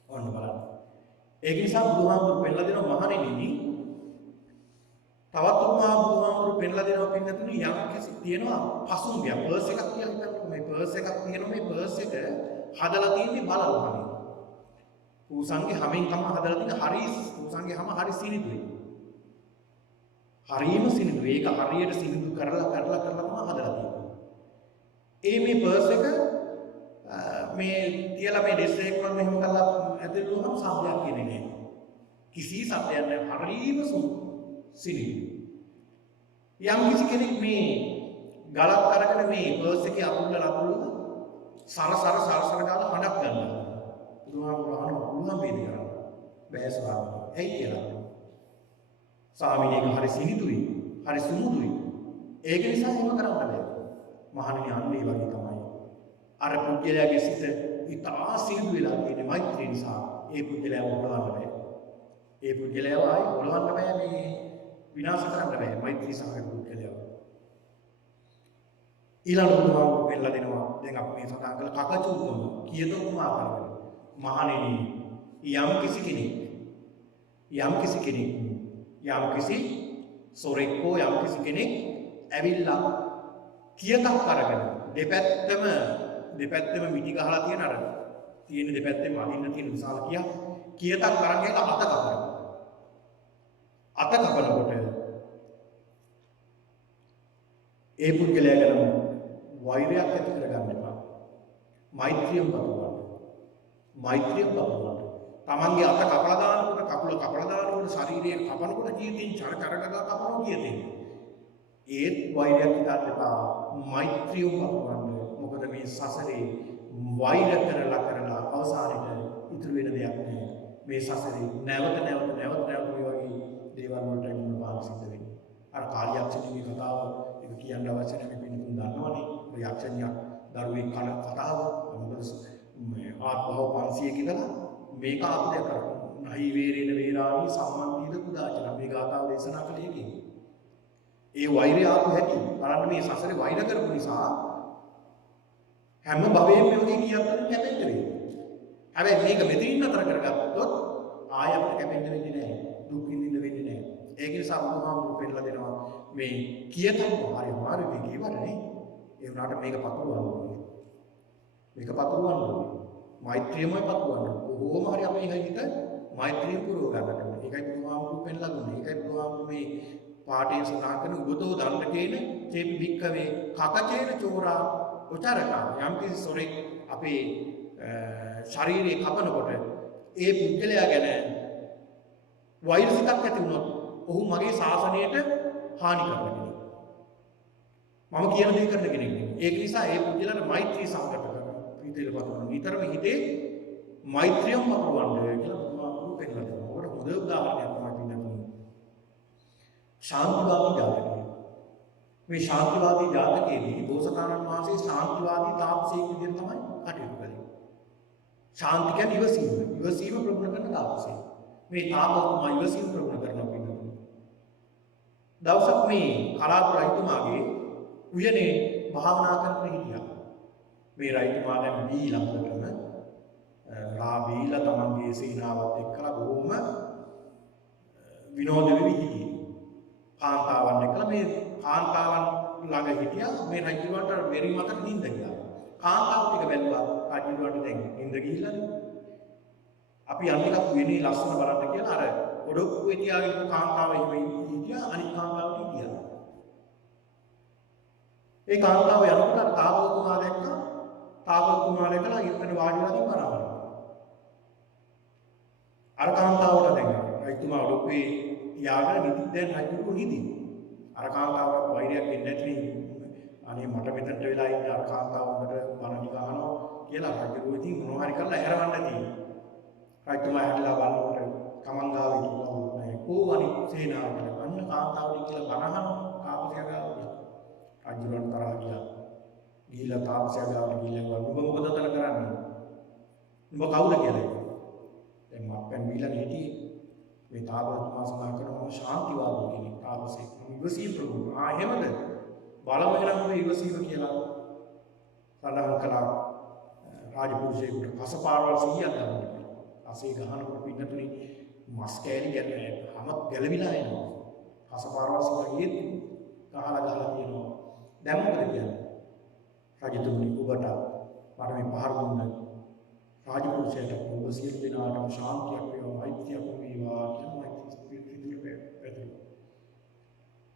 ඔන්න බලන්න. ඒක නිසා බුදුහාමුදුරුවෝ පෙන්නලා දෙනවා මහණෙනි තවත් බුදුහාමුදුරුවෝ පෙන්නලා දෙනවා පින්නතුනි යම් කිසි තියෙනවා පසුම්බියක් පර්ස් එකක් කියලා හිතන්නකො මේ පර්ස් එකක් තියෙනවා මේ පර්ස් එක හදලා තියෙන්නේ බලවහනේ. පූසන්ගේ හැමෙන් තම හදලා තියෙන පූසන්ගේ හැම හරි සිනිදුයි. හරියම සිනිදුයි. ඒක හරියට සිනිදු කරලා තමයි හදලා තියෙන්නේ. මේ පර්ස් එක මේ තියලා මේ ඩෙස් එකක් මම මෙහෙම කරලා ඇදලුවම සාපයක් කියන්නේ නෑ. කිසි සත්‍යයක් නැහැ. හරීම සිනිඳු. යම් කිසි කෙනෙක් මේ ගලක් අරගෙන මේ පර්ස් එකේ අකුල්ල සරසර ගාලා හඬක් ගන්නවා. බුදුහාමුදුරුවෝ අහනවා පුළුවන් වේද කරන්න? බෑ ස්වාමීනි. ඇයි කියලා? ස්වාමීනි ඒක හරි සිනිඳුයි. හරි සුමුදුයි. ඒක නිසා එහෙම කරන්න බෑ. මහණෙනි අන්න ඒ වගේ තමයි. අර පුද්ගලයාගේ සිත ඉතා සිනිඳු වෙලා තියෙන මෛත්‍රිය නිසා ඒ පුද්ගලයාව හොලවන්න බෑ. ඒ පුද්ගලයාව ආයි හොලවන්න බෑ මේ විනාශ කරන්න බෑ මෛත්‍රී සහගත පුද්ගලයාව. ඊළඟ බුදුහාමුදුරුවෝ පෙන්නලා දෙනවා දැන් අපි මේ සඳහන් කළ කකචූපම කියද උපමා කරගෙන මහණෙනි යම් කිසි කෙනෙක් සොරෙක්කෝ යම් කිසි කෙනෙක් ඇවිල්ලා කියතක් අරගෙන දෙපැත්තම මිටි ගහලා තියෙන අර තියෙන දෙපැත්තෙම අදින්න තියෙන විශාල කියතක් අරන් ඒක අත කපනකොට ඒ පුද්ගලයා ගැන වෛරයක් ඇති කරගන්න එපා. මෛත්‍රියෙන් පතුරවන්න. තමන්ගේ අත කපලා දානකොට කකුල කපලා දානකොට ශරීරය කපනකොට ජීවිතින් චරකරගලා කපනවා කියතේ. ඒත් වෛරයක් හිතන්න එපා. මෛත්‍රියෙන් පතුරවන්න. මොකද මේ සසරේ වෛර කරලා අවසානයේ ඉතුරු වෙන දෙයක් නෑ. මේ සසරේ නැවත මේ වගේ දේවල් වලට මුණ පාන සිද්ධ වෙන්නේ. අර කාලියක්ෂණී කතාව ඒක කියන්න අවශ්‍ය නැහැ මේ පිළිතුරු දන්නවනේ. ඔය යක්ෂණියක් දරුවෙක් කන කතාව මොකද මේ ආත්මව 500 කියලා මේක ආත්මය කරා. නහි වේරේන වේරාණී සම්මන්තිද කුදාචන මේ ගාථාව දේශනා කළේ ඒකේ. ඒ වෛරය ආපු හැටි බලන්න මේ සසරේ වෛර කරපු නිසා හැම භවයෙම මේ වගේ කීයක් කරන්න කැපෙන්න වෙනවා. හැබැයි මේක මෙතනින් නතර කරගත්තොත් ආය අපිට කැපෙන්න වෙන්නේ නැහැ. දුක් විඳින්න වෙන්නේ නැහැ. ඒක නිසා බුදුහාමුදුරුවෝ පෙන්නලා දෙනවා මේ කියතම හරි අමාරු මේ කියවන්නේ. ඒ වුණාට මේක පතුරවන්න ඕනේ. මෛත්‍රියමයි පතුරවන්න. කොහොම හරි අපි හිත මෛත්‍රිය පුරව ගන්නට ඕනේ. ඒකයි බුදුහාමුදුරුවෝ පෙන්නලා දුන්නේ. ඒකයි බුදුහාමුදුරුවෝ මේ පාඨයේ සඳහන් කරන උගතෝ දණ්ඩකේන චේපි භික්ඛවේ කකචේන චෝරා උචරකා යම් කිසි සොරෙක් අපේ ශරීරයේ කපනකොට ඒ පුද්ගලයා ගැන වෛරසිතක් ඇති වුණොත් ඔහු මගේ ශාසනයට හානි කරන කෙනෙක්. මම කියන දේ කරන කෙනෙක් නෙවෙයි. ඒක නිසා ඒ පුද්ගලයාට මෛත්‍රී සම්පත කරනවා. හිතේල පතුරවන්න. නිතරම හිතේ මෛත්‍රියම පතුරවන්න කියලා බුදුහාමුදුරුවෝ පෙන්නලා දෙනවා. ඔකට හොඳ උදාහරණයක් තමයි පින්නතුනි. ශාන්තිවාදී ජාතකය. මේ ශාන්තිවාදී ජාතකයේදී බෝසතාණන් වහන්සේ ශාන්තිවාදී තාපසයෙක් විදිහට තමයි කටයුතු කළේ. ශාන්ති කියන්නේ ඉවසීම ප්‍රගුණ කරන තාපසයෙක්. මේ තාපසතුමා ඉවසීම ප්‍රගුණ කරනවා පින්නතුනි. දවසක් මේ කලාප රජතුමාගේ උයනේ භාවනා කරන හිටියා. මේ රජතුමා දැන් බීලඟටම රාබීලා තමන්ගේ සීනාවත් එක්කලා බොහොම විනෝද වෙවි හිටියේ. කාන්තාවන් එක්කලා මේ කාන්තාවන් ළඟ හිටියා. මේ රජුන්ට වෙරි මතට නිින්ද ගියා. කාන්තාව ටික බැලුවා. රජුන්ට දැන් නිින්ද ගිහිල්ලානේ. අපි අනිකක් වෙන්නේ ලස්සන බලන්න කියලා අර ඔඩොක්කුවේ තියාගෙන කාන්තාව එහෙම හිටියා. අනිත් කාන්තාවට ගියා. ඒ කාන්තාව යනකොට තාපසතුමා දැක්කා. තාපසතුමා දැකලා ඉන්නට වාඩිලා තිබ්බා. අර කාන්තාවට දැන් රජතුමා ඔඩොක්කුවේ තියාගෙන නිදි දැන් රජුරු නිදි. අර කාන්තාවට වෛරයක් එන්නේ නැති අනේ මට මෙතනට වෙලා ඉන්න අර කාන්තාව උඩට බණ ටික අහනවා කියලා රජුරු ඉතින් මොනවා හරි කරලා ඇරවන්න තියෙනවා. රජතුමා හැදලා බලනකොට කමංගාවේ කිව්වා නෑ කෝ අනිත් සේනාවට අන්න කාන්තාවට කියලා බණ අහනවා තාපසයාගාව. රජුරන් තරහා ගියා. ගිහිල්ලා තාපසයාගාවට ගිහිල්ලා නුඹ මොකද තන කරන්නේ? නුඹ කවුද කියලා. දැන් මප්පන් බීලා හිටියේ. මේ තාපසතුමා සඳහන් කරනවා ශාන්තිවාදී කෙනෙක් තාපසෙක්. ඉවසීම ප්‍රභු. එහෙමද? බලම එනම ඉවසීම කියලා සඳහන් කළා. රාජපුරුෂයෙකුට පසපාරවල් 100ක් ගන්නවා. අසේ ගහනකොට පින්නතුනි මස් කෑලි ගැන්නේ හැම ගැලවිලා එනවා. පසපාරවල් 100ක් ගහලා තියෙනවා. දැන් මොකද කියන්නේ? රජතුමනි ඔබට මට මේ පහර දුන්න රාජපුරුෂයාට ඔබ සියලු දෙනාටම ශාන්තියක් වේවා මෛත්‍රියක් වේවා කියන මෛත්‍රී පිළිතුරු පැතුවා.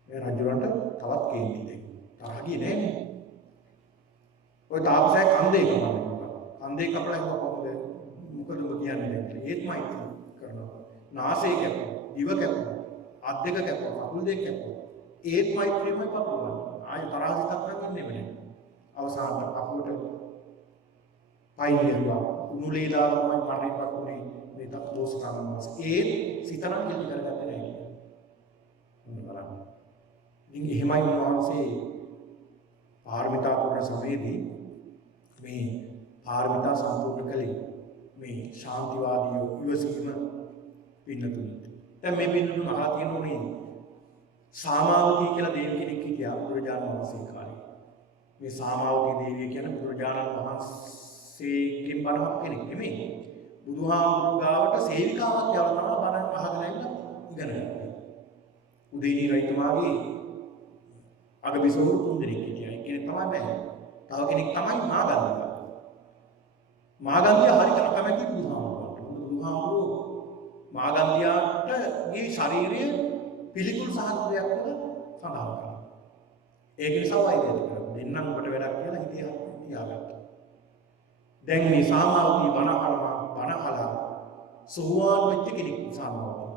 මේ රජුරන්ට තවත් කේන්ති දෙන්න. තරහ ගියේ නෑනේ. ඔය තාපසයා කන්දේ කපනවා. කන්දේ කපලා කොහොමද මොකද ඔබ කියන්නේ දැන්? ඒත් මෛත්‍රී කරනවා. නාසය කැපුවා, දිව කැපුවා, අත් දෙක කැපුවා, කකුල් දෙක කැපුවා. ඒත් මෛත්‍රියමයි පතුරවන්නේ. ආයෙ තරහිතක් නැගින්නේ නැහැ. අවසානට කකුලට පයින් ගියා. උණුලේ දාලා තමයි මරණයටපත් උනේ මේ තපෝසතාවුන් වහන්සේ. ඒත් සිතනම් දෙලි කරගත්තේ නැහැ කියලා. මොන බලන්න. ඉතින් එහෙමයි උන්වහන්සේ පාරමිතා පුරන සමයේදී මේ පාරමිතා සම්පූර්ණ කළේ මේ ශාන්තිවාදී ඉවසීම පින්නතුනි. දැන් මේ පින්නතුන් අහලා තියෙනුනේ සාමාවතී කියලා දේව කෙනෙක් හිටියා බුදුරජාණන් වහන්සේ කාලේ. මේ සාමාවතී දේවිය කියන්නේ බුදුරජාණන් වහන්සේගෙන් බණක් කෙනෙක් නෙමෙයි. බුදුහාමුදුරුවෝ ගාවට සේවිකාවක් යවලා තමයි බණ අහගෙන ඉගෙන ගන්නේ. උදේනී රජතුමාගේ අගබිසවරු 3 දෙනෙක් හිටියා. ඒ කෙනෙක් තමයි බෑ. තව කෙනෙක් තමයි මාගන්ධිය. මාගන්ධිය හරියට අකමැති බුදුහාමුදුරුවෝ. බුදුහාමුදුරුවෝ මාගන්ධියාටගේ ශරීරයේ පිළිකුල් සහගත දෙයක් කියලා සඳහන් කරනවා. ඒක නිසා වෛද්‍ය දෙන්නම් ඔබට වැඩක් කියලා හිතියාගත්තා. දැන් මේ සාමාවතී බණහලා සෝවාන් වෙච්ච කෙනෙක් සාමාවතී.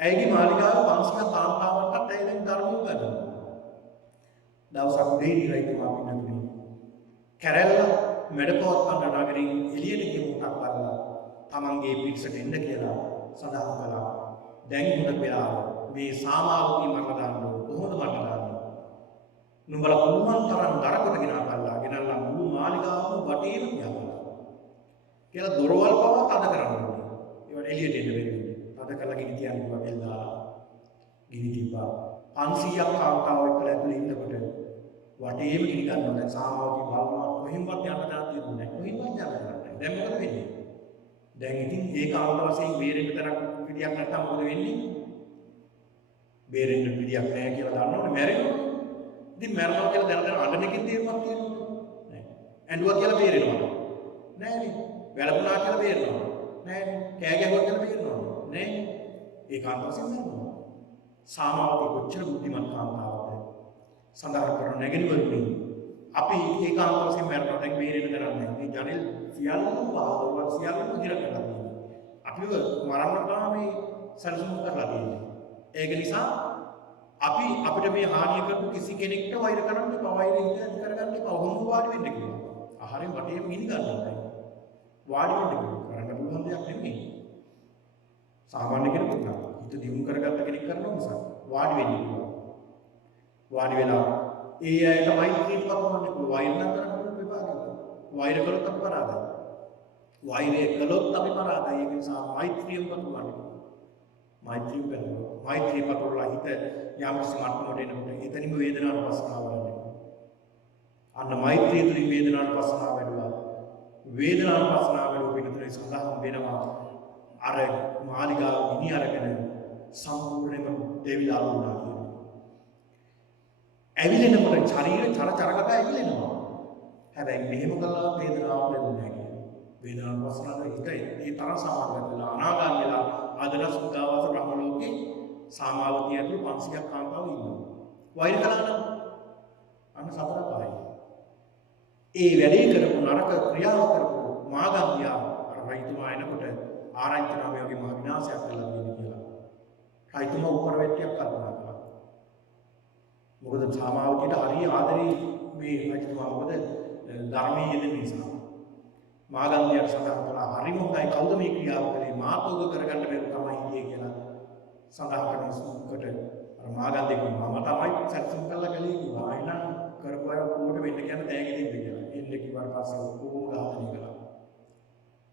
ඇයිගේ මාලිගාව 500 කාන්තාවන්ටත් ඇයි දැන් ධර්ම උගන්වනවා. දවසක් දෙවි රජතුමා පින්නතුනි කැරැල්ල මැඩපවත්තන නගරින් එළියට ගිය මොකක් බලලා තමන්ගේ පිරිසට එන්න කියලා සඳහන් කළා. දැන් උඩ වෙලාව මේ සාමාවතී මරලා දාන්න කොහොමද මරලා දාන්නේ? නුඹලා පුළුවන් තරම් දරකට ගෙනල්ලා මුළු මාලිගාවම වටේම තියාගන්න. කියලා දොරවල් පවා තද කරන්න ඕනේ. ඒවට එළියට එන්න බැරි වෙන්නේ. තද කරලා ගිනි තියන්න බැල් දාලා ගිනි තිබ්බා. 500ක් කාන්තාවෝ එක්කලා ඇතුලේ ඉන්නකොට වටේම ගිනි ගන්නවා. දැන් සාමාවතී බලනවා කොහෙන්වත් යන්න දාන්න තියුනේ නැහැ. කොහෙන්වත් යන්න දාන්න. දැන් මොකද වෙන්නේ? දැන් ඉතින් ඒ කාන්ත වශයෙන් බේරෙන්න තරක් විදියක් නැත්තම් මොකද වෙන්නේ? බේරෙන්න විදියක් නැහැ කියලා දන්නවනේ මැරෙනවා. ඉතින් මැරෙනවා කියලා දැන අඬන එකෙන් තේරුමක් තියෙනවද? නැහැ. ඇඬුවා කියලා බේරෙනවද? නැහැනේ. වැළපුණා කියලා බේරෙනවද? නැහැනේ. කෑ ගැහුවා කියලා බේරෙනවද? නැහැනේ. ඒ කාන්ත වශයෙන් මැරෙනවා. සාමාවතී කොච්චර බුද්ධිමත් කාන්තාවක්ද? සඳහන් කරන නැගෙනවලුනේ අපි ඒ කාන්ත වශයෙන් මැරෙනවා දැන් බේරෙන්න දරන්නේ. මේ ජනෙල් සියල්ලම බාහිරවල් සියල්ලම හිර කරලා තියෙනවා. අපිව මරන්න තමයි සැලසුම් කරලා තියෙන්නේ. ඒක නිසා අපි අපිට මේ හානිය කරපු කිසි කෙනෙක්ට වෛර කරන්න එපා. වෛරය හිත ඇති කරගන්න එපා. ඔහොම වාඩි වෙන්න කිව්වා. ආහාරයෙන් වටේම ගිනි ගන්නවා. වාඩි වෙන්න කිව්වා. කරන්න පුළුවන් දෙයක් නෙමෙයි. සාමාන්‍ය කෙනෙකුට හිත දියුණු කරගත්ත කෙනෙක් කරනවා නිසා වාඩි වෙන්න කිව්වා. වාඩි වෙලා ඒ අයට මෛත්‍රියට පතුරවන්න කිව්වා. වෛර නම් කරන්න එපා කිව්වා. වෛර කළොත් අපි පරාදයි. වෛරය කළොත් අපි පරාදයි. ඒ නිසා මෛත්‍රියෙන් පතුරවන්න කිව්වා. මෛත්‍රිය බැලුවා. මෛත්‍රිය පතුරලා හිත යම්කිසි මට්ටමකට එනකොට එතනින්ම වේදනාවට පස්සනාව ගන්නවා. අන්න මෛත්‍රිය තුලින් වේදනාවට පස්සනාව වැඩුවා. වේදනාවට පස්සනාව වැඩුව පිටුනේ සඳහන් වෙනවා. අර මාලිගාව ගිනි අරගෙන සම්පූර්ණයෙන්ම දෙවිලා වුණා කියනවා. ඇවිලෙනකොට ශරීරය චරචරකට ඇවිලෙනවා. හැබැයි මෙහෙම කළා වේදනාවක් ලැබුණේ නැහැ කියනවා. වේදනාවට පස්සනාව හිතේ ඒ තරම් සමාධියක් වෙලා අනාගාමී වෙලා ආදර සුද්ධාවාස බ්‍රහ්ම ලෝකේ සාමාවතිය ඇතුළු 500ක් කාන්තාවෝ ඉන්නවා. වෛර කළා නම් අන්න සතර පහයි. ඒ වැඩේ කරපු නරක ක්‍රියාව කරපු මාගන්ධියා අර රජතුමා එනකොට ආරංචි නාමයේ වගේ මහ විනාශයක් කළා කියන්නේ කියලා. රජතුමා උපරවැට්ටියක් කල්පනා කළා. මොකද සාමාවතියට හරිය ආදරේ මේ රජතුමා මොකද ධර්මයේ යෙදෙන නිසා. මාගන්ධියට සඳහන් කළා හරිම හොඳයි කවුද මේ ක්‍රියාව කළේ මාතෝග කරගන්න බැරි තමයි හිටියේ කියලා සඳහන් කරන සුන්කට අර මාගන්ධිය කිව්වා මම තමයි සැලසුම් කළා ගලේ කිව්වා අයිනම් කරපුවා ඔක්කොට වෙන්න කියන තෑගි දෙන්න කියලා. එන්න කිව්වට පස්සේ ඔක්කොම ඝාතනය කළා.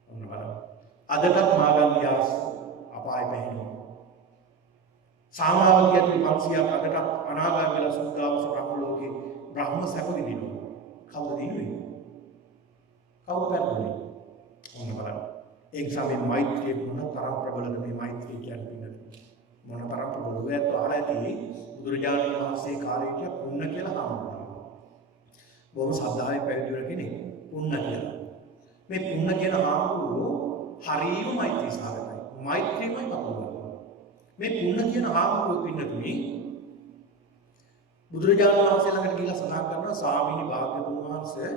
ඔන්න බලන්න. අදටත් මාගන්ධිය අපාය පැහැෙනවා. සාමාවතියට 500ක් අදටත් අනාගාමී වෙලා සුද්ධාවස බ්‍රහ්ම ලෝකේ බ්‍රහ්ම සැප විඳිනවා. කවුද දිනුවේ? කවුද පැරදුනේ? ඔන්න බලන්න. ඒ නිසා මේ මෛත්‍රිය මොන තරම් ප්‍රබලද මේ මෛත්‍රිය කියන්නේ මොන තරම් ප්‍රබලද? ඒත් අහලා ඇති බුදුරජාණන් වහන්සේ කාලේදී පුන්න කියලා හඳුන්වනවා. බොහොම සද්ධාවේ පැවිදි කෙනෙක් පුන්න කියලා. මේ පුන්න කියන හාමුදුරුවෝ හරියම මෛත්‍රී සාගතයි. මෛත්‍රියමයි වපුරනවා. මේ පුන්න කියන හාමුදුරුවෝ පින්නතුනි බුදුරජාණන් වහන්සේ ළඟට ගිහිල්ලා සඳහන් කරනවා ස්වාමීනි භාග්‍යවතුන් වහන්සේ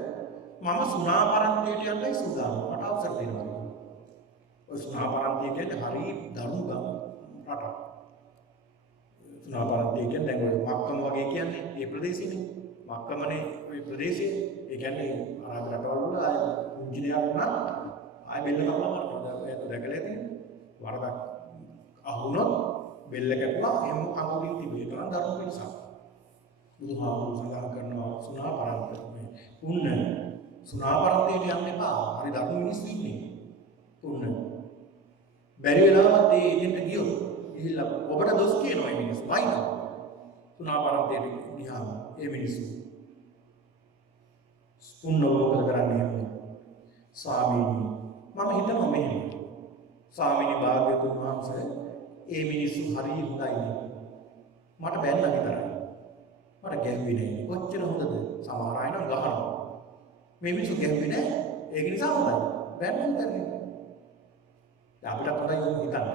මම සුණාපරන්තයට යන්නයි සූදානම්. මට අවසර දෙනවා. සුනාපරන්තිය කියන්නේ හරි දරුණු ගම රටක්. සුනාපරන්තිය කියන්නේ දැන් ඔය මක්කම වගේ කියන්නේ මේ ප්‍රදේශෙනේ. මක්කමනේ ওই ප්‍රදේශය. ඒ කියන්නේ අරාබි රටවල් වල ආය ඉංජිනේර් වුණා ආය බෙල්ල කපලා මරනවා. ඒක දැකලා තියෙන්නේ. වරදක් අහුනොත් බෙල්ල කැපුවා එහෙම කඳුලින් තිබේ. ඒක නම් දරුණු පිටසක්. බුදුහාමුදුරුවෝ සඳහන් කරනවා සුනාපරන්තිය උන්න සුනාපරන්තියට යන්න එපා. හරි දරුණු මිනිස්සු ඉන්නේ. උන්න බැරි වෙලාවත් ඒ එජෙන්ට් ගියොත් ගිහිල්ලා ඔබට දොස් කියනවා මේ මිනිස්සු වයින්නවා. සුනාපරන්තියට ගියාම ඒ මිනිස්සු උන්නවෝකද කරන්නේ ස්වාමීනි මම හිතනවා මෙහෙම ස්වාමීනි භාග්‍යතුන් වහන්සේ ඒ මිනිස්සු හරි හොඳයි මට බැන්න විතරයි මට ගැහුවේ නෑ කොච්චර හොඳද සමහර අය නම් ගහනවා මේ මිනිස්සු ගැහුවේ නෑ ඒක නිසා හොඳයි බැන්න කරන්නේ අපිට හොඳයි හිතන්න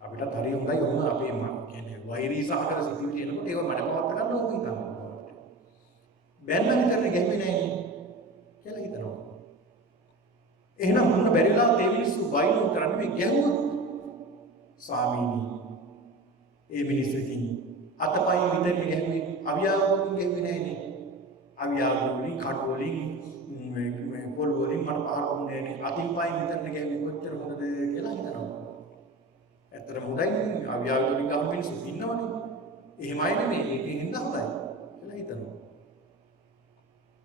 අපිට හරි හොඳයි වුණා අපේ මම කියන්නේ වෛරී සහගත සිතුවිලි එනකොට ඒක මඩ පවත් ගන්න ඕක හිතන්න බැන්න විතරනේ ගැහුවේ නෑ කියලා හිතනවා එහෙනම් මොන බැරි වෙලාව තේ මිනිස්සු වයින් කරන්නේ මේ ගැහුවොත් ස්වාමීනි ඒ මිනිස්සු ඉතින් අතපය විතරනේ ගැහුවේ අවියාවකින් ගැහුවේ නෑනේ අවියාවකින් කඩ වලින් මේ පොල් වලින් මට පහර වුණේ නෑනේ අතින් පයින් විතරනේ ගැහුවේ කොච්චර හොඳද කියලා හිතනවා ඇත්තටම හොඳයි අවියාවකින් ගහන මිනිස්සු ඉන්නවනේ එහෙමයි නෙමෙයි ඒකෙන් හින්දා හොඳයි කියලා හිතනවා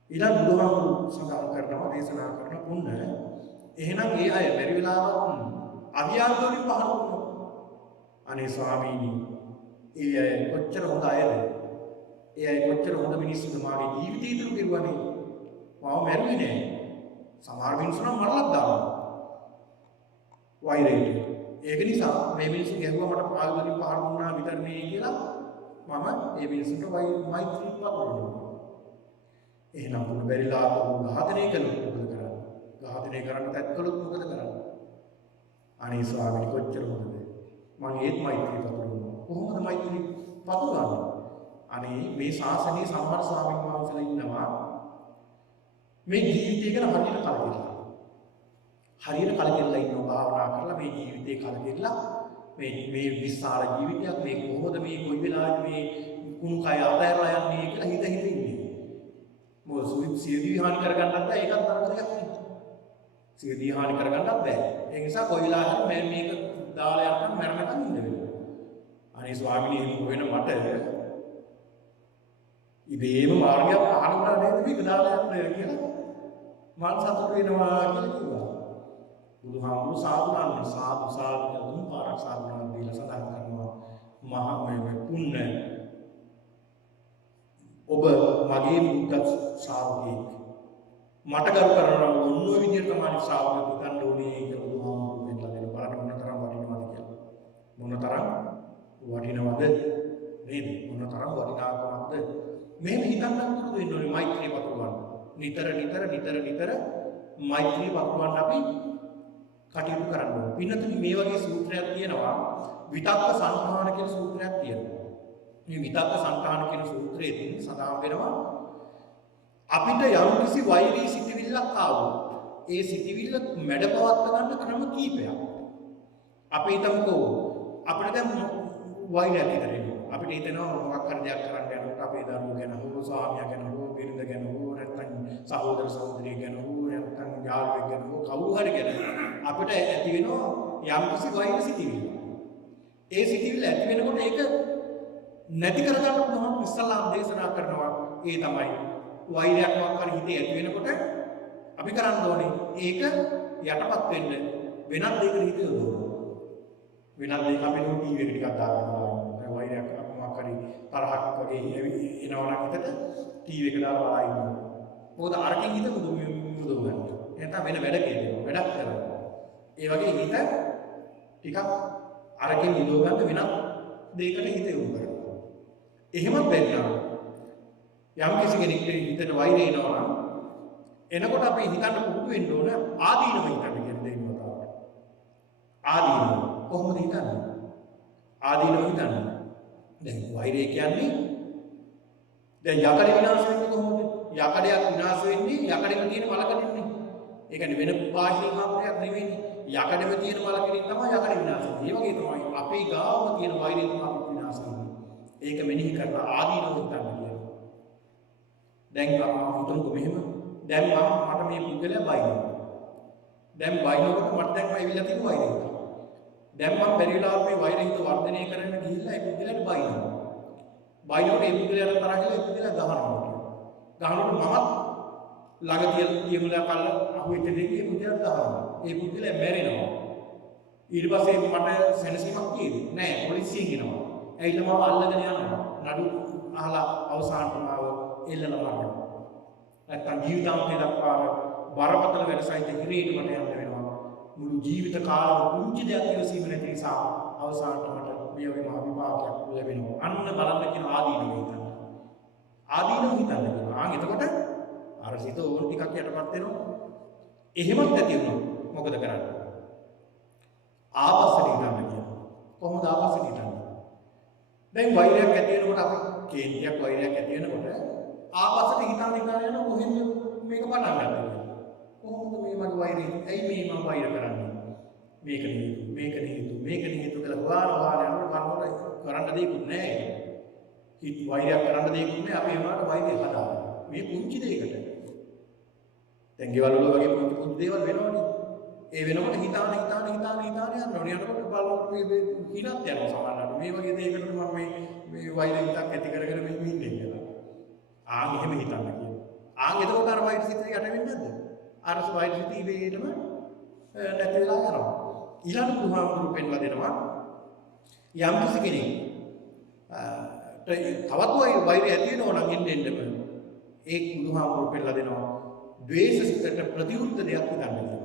ඊළඟ බුදුහාමුදුරුවෝ සඳහන් කරනවා දේශනා කරන පුන්න එහෙනම් ඒ අය බැරි වෙලාවක් අවියාවකින් පහර වුණා අනේ ස්වාමීනි ඒ අය කොච්චර හොඳ අයද ඒ අය කොච්චර හොඳ මිනිස්සුද මාගේ ජීවිතය ඉතුරු කෙරුවානේ මාව මැරුවේ නෑ සමහර මිනිස්සු නම් මරලත් දානවා වෛරයට ඒක නිසා මේ මිනිස්සු ගැහුවා මට පාළුවලින් පහර දුන්නා විතරනේ කියලා මම මේ මිනිස්සුන්ට මෛත්‍රී පතුරවනවා එහෙනම් මොන බැරිලා ඝාතනය කළොත් මොකද කරන්නේ ඝාතනය කරන්න තත් කළොත් මොකද කරන්නේ අනේ ස්වාමීනි කොච්චර හොඳද මම ඒත් මෛත්‍රී පතුරවනවා කොහොමද මෛත්‍රී පතුරවන්නේ අනේ මේ ශාසනයේ සමහර ස්වාමීන් වහන්සේලා ඉන්නවා මේ ජීවිතය ගැන හරියට කලකිරලා ඉන්නවා භාවනා කරලා මේ ජීවිතේ කලකිරලා මේ විස්සාර ජීවිතයක් මේ කොහොමද මේ කොයි වෙලාවෙද මේ කුණු කය අතහැරලා යන්නේ කියලා හිත ඉන්නේ මොකද සියදී හානි කරගන්නත් බෑ ඒකත් තරමක් නේ සියදී හානි කරගන්නත් බෑ ඒ නිසා කොයි වෙලාවක මම මේක දාලා යන්න මරණකම් ඉන්න වෙනවා අනේ ස්වාමීනි එහෙම වෙන මට ඉබේම මාර්ගයක් අහන්න නේද මේක දාලා යන්න කියලා මම සතුටු වෙනවා කියලා කිව්වා බුදුහාමුදුරුවෝ සාදු තුන් පාරක් සාදුනාන් දීලා සඳහන් කරනවා මහා මේ පුණ්‍ය ඔබ මගේ බුද්ධ ශ්‍රාවකෙක් මට කරු කරනවා ඔන්න ඔය විදිහට තමයි ශ්‍රාවකෙක් ගන්න ඕනේ කියලා බුදුහාමුදුරුවෝ දෙන්න දෙන බලන්න මොනතරම් වටිනවද කියලා මොනතරම් වටිනවද නේද මොනතරම් වටිනාකමක්ද මේ හිතන්න පුරුදු වෙන්න ඕනේ මෛත්‍රිය පතුරවන්න නිතර මෛත්‍රිය පතුරවන්න අපි කටයුතු කරන්න ඕනේ පින්නතුනි මේ වගේ සූත්‍රයක් තියෙනවා විතක්ක සංඛාන කියන සූත්‍රයක් තියෙනවා මේ විතක්ක සංඛාන කියන සූත්‍රයේදී සඳහන් වෙනවා අපිට යම්කිසි වෛරී සිටිවිල්ලක් ආවොත් ඒ සිටිවිල්ල මැඩපවත්ව ගන්න ක්‍රම කීපයක් අපි හිතමුකෝ අපිට දැන් වෛරයක් හිතෙනවා අපිට හිතෙනවා මොකක් හරි දෙයක් කරන්න යනකොට අපේ දරුවෝ ගැන හෝ ස්වාමියා ගැන හෝ බිරිඳ ගැන හෝ නැත්නම් සහෝදර සහෝදරිය ගැන හෝ නැත්නම් යාළුවෙක් ගැන හෝ කවුරු හරි ගැන අපිට ඇති වෙනවා යම්කිසි වෛර සිටිවිල්ල ඒ සිටිවිල්ල ඇති වෙනකොට ඒක නැති කරගන්න පුළුවන් ඉස්සල්ලාම දේශනා කරනවා ඒ තමයි වෛරයක් මොකක් හරි හිතේ ඇති වෙනකොට අපි කරන්න ඕනේ ඒක යටපත් වෙන්න වෙනත් දෙයකට හිත යොදවන්න වෙනත් දෙයක අපි ටීවී එක ටිකක් දාගන්නවා වෛරයක් මොකක් හරි තරහක් වගේ එනවා නම් හිතට ටීවී එක දාලා බලලා ඉන්නවා මොකද අරකින් හිත මුදු ගන්න එතන වෙන වැඩ කියනවා වැඩක් කරනවා ඒ වගේ හිත ටිකක් අරකින් මුදව ගන්න වෙනත් දෙයකට හිත යොමු කරනවා එහෙමත් වෙන්නවා යම් කිසි කෙනෙක්ට හිතට වෛරය එනවා නම් එනකොට අපි හිතන්න පුරුදු වෙන්න ඕන ආදීනව හිතන්න කියන දේ නෝතාව. ආදීනව කොහොමද හිතන්නේ? ආදීනව හිතන්නේ. දැන් වෛරය කියන්නේ දැන් යකඩ විනාශ වෙන්නේ කොහොමද? යකඩයක් විනාශ වෙන්නේ යකඩෙක තියෙන වලකඩින්නේ. ඒ කියන්නේ වෙන පාෂික මාත්‍රයක් නෙවෙයි. යකඩෙම තියෙන මලකින් තමයි යකඩ විනාශ වෙන්නේ. ඒ වගේ තමයි අපේ ගාවම තියෙන වෛරය තමයි අපිට විනාශ වෙන්නේ. ඒක මෙනෙහි කරලා ආදීනව හිතන්න කියනවා. දැන් මම හිතමුකෝ මෙහෙම. දැන් මට මේ පුද්ගලයා බයිනවා. දැන් බයිනකොට මට දැන් ඇවිල්ලා තියෙන වෛරය. දැන් මම බැරි වෙලාවට මේ වෛරය හිත වර්ධනය කරන්න ගිහිල්ලා ඒ පුද්ගලයාට බයිනවා. බයිනකොට ඒ පුද්ගලයාට තරහ ගිහලා ඒ පුද්ගලයා ගහනවා. ගහනකොට මමත් ළඟ තියමුලා කල්ල අහුවෙච්ච දෙකේ ඒ පුද්ගලයාට ගහනවා. ඒ පුද්ගලයා මැරෙනවා. ඊට පස්සේ මට සැනසීමක් තියෙන්නේ නැහැ. පොලිසියෙන් එනවා. ඇවිල්ලා මාව අල්ලගෙන යනවා. නඩු අහලා අවසානට මාව එල්ලලා මරනවා. නැත්තම් ජීවිතාන්තය දක්වා බරපතල වැඩසයිත හිරේට මට යන්න වෙනවා. මුළු ජීවිත කාලෙම කුංචි දෙයක් ඉවසීම නැති නිසා අවසානට මට මේ වගේ මහ විපාකයක් ලැබෙනවා. අන්න බලන්න කියන ආදීනව හිතන්න. ආදීනව හිතන්න කියනවා. එතකොට අර සිත ඕන ටිකක් යටපත් වෙනවා. එහෙමත් නැති වුණොත් මොකද කරන්නේ? ආපස්සට හිතන්න කියනවා. කොහොමද ආපස්සට හිතන්නේ? දැන් වෛරයක් ඇති වෙනකොට අපි කේන්තියක් වෛරයක් ඇති වෙනකොට ආපස්සට හිතන යන කොහෙන්ද මේක පටන් ගන්නද? කොහොමද මේ මගේ වෛරය? ඇයි මේ මම වෛර කරන්නේ? මේක නේතු කියලා හොයාන යනකොට කරන්න දෙයක් නැහැ. හිත වෛරයක් කරන්න දෙයක් නැහැ. අපි ඒකට වෛරය හදාගන්න. මේ පුංචි දෙයකට. දැන් ගෙවල් වල වගේ පුංචි දේවල් වෙනවනේ. ඒ වෙනකොට හිතාන යනකොට බලනකොට මේ හිනත් යනවා සමහරවිට. මේ වගේ දෙයකට මම මේ වෛරය හිතක් ඇති කරගෙන මේ ඉන්නේ කියලා. එහෙම හිතන්න කියනවා. එතකොට අර වෛර සිතේ යට වෙන්නේ නැද්ද? අර වෛර සිතේ ඉබේටම නැති වෙලා යනවා. ඊළඟ බුදුහාමුදුරු පෙන්ලා දෙනවා යම් කිසි කෙනෙක් තවත් වෛරය ඇති වෙනවා නම් එන්නෙම ඒ බුදුහාමුදුරු පෙන්ලා දෙනවා ද්වේෂ සිතට ප්‍රතිවිරුද්ධ දෙයක් හිතන්න කියනවා.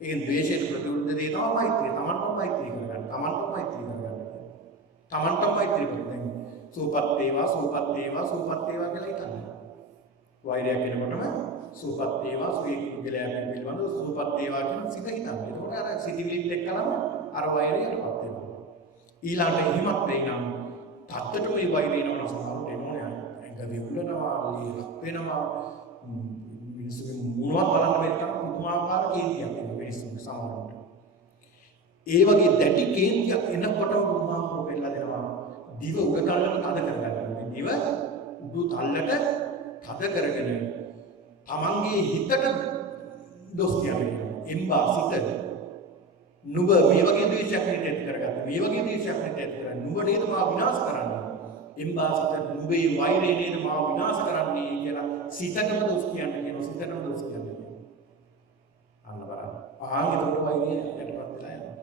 ඒ ද්වේෂයට ප්‍රතිවිරුද්ධ දේ තමයි මෛත්‍රිය. තමන්ටම මෛත්‍රී කරගන්න. තමන්ටම මෛත්‍රී කරගන්න. සූපත් වේවා කියලා හිතන්න. වෛරයක් වෙනකොටම සූපත් වේවා සුවේ කුගලයක් පිළිබඳව සූපත් වේවා කියන සිත හිතන්න. එතකොට අර සිතිවිලිත් එක්කලම අර වෛරය යටපත් වෙනවා. ඊළඟට එහෙමත් වෙයිනම් තත්ත්වයට මේ වෛරය එනවා සමහරවිට එනෝනේ. ඇඟ විවුලනවා, ලී රත් වෙනවා. මිනිස්සුගේ මොනවද බලන්න බැරි තරම් පුදුමාකාර කේන්තියක් එනවා මිනිස්සුන්ගේ සමහරවිට. ඒ වගේ දැටි කේන්තියක් එනකොටම බුදුහාමුදුරුවෝ වෙලා දෙනවා. දිව උඩ තල්ලට තද කරගන්න. දිව උඩු තල්ලට තද කරගෙන තමන්ගේ හිතට දොස් කියන්නේ. එම්බා සිත නුඹ මේ වගේ ද්වේෂයක් ඇති කරගත්තා. මේ වගේ ද්වේෂයක් ඇති කරගන්න. නුඹ නේද මා විනාශ කරන්නේ. එම්බා සිත නුඹේ වෛරය නේද මා විනාශ කරන්නේ කියලා සිතටම දොස් කියන්නේ. සිතටම දොස් කියන්නේ. අන්න බලන්න. එතකොට වෛරය යටපත් වෙලා යනවා.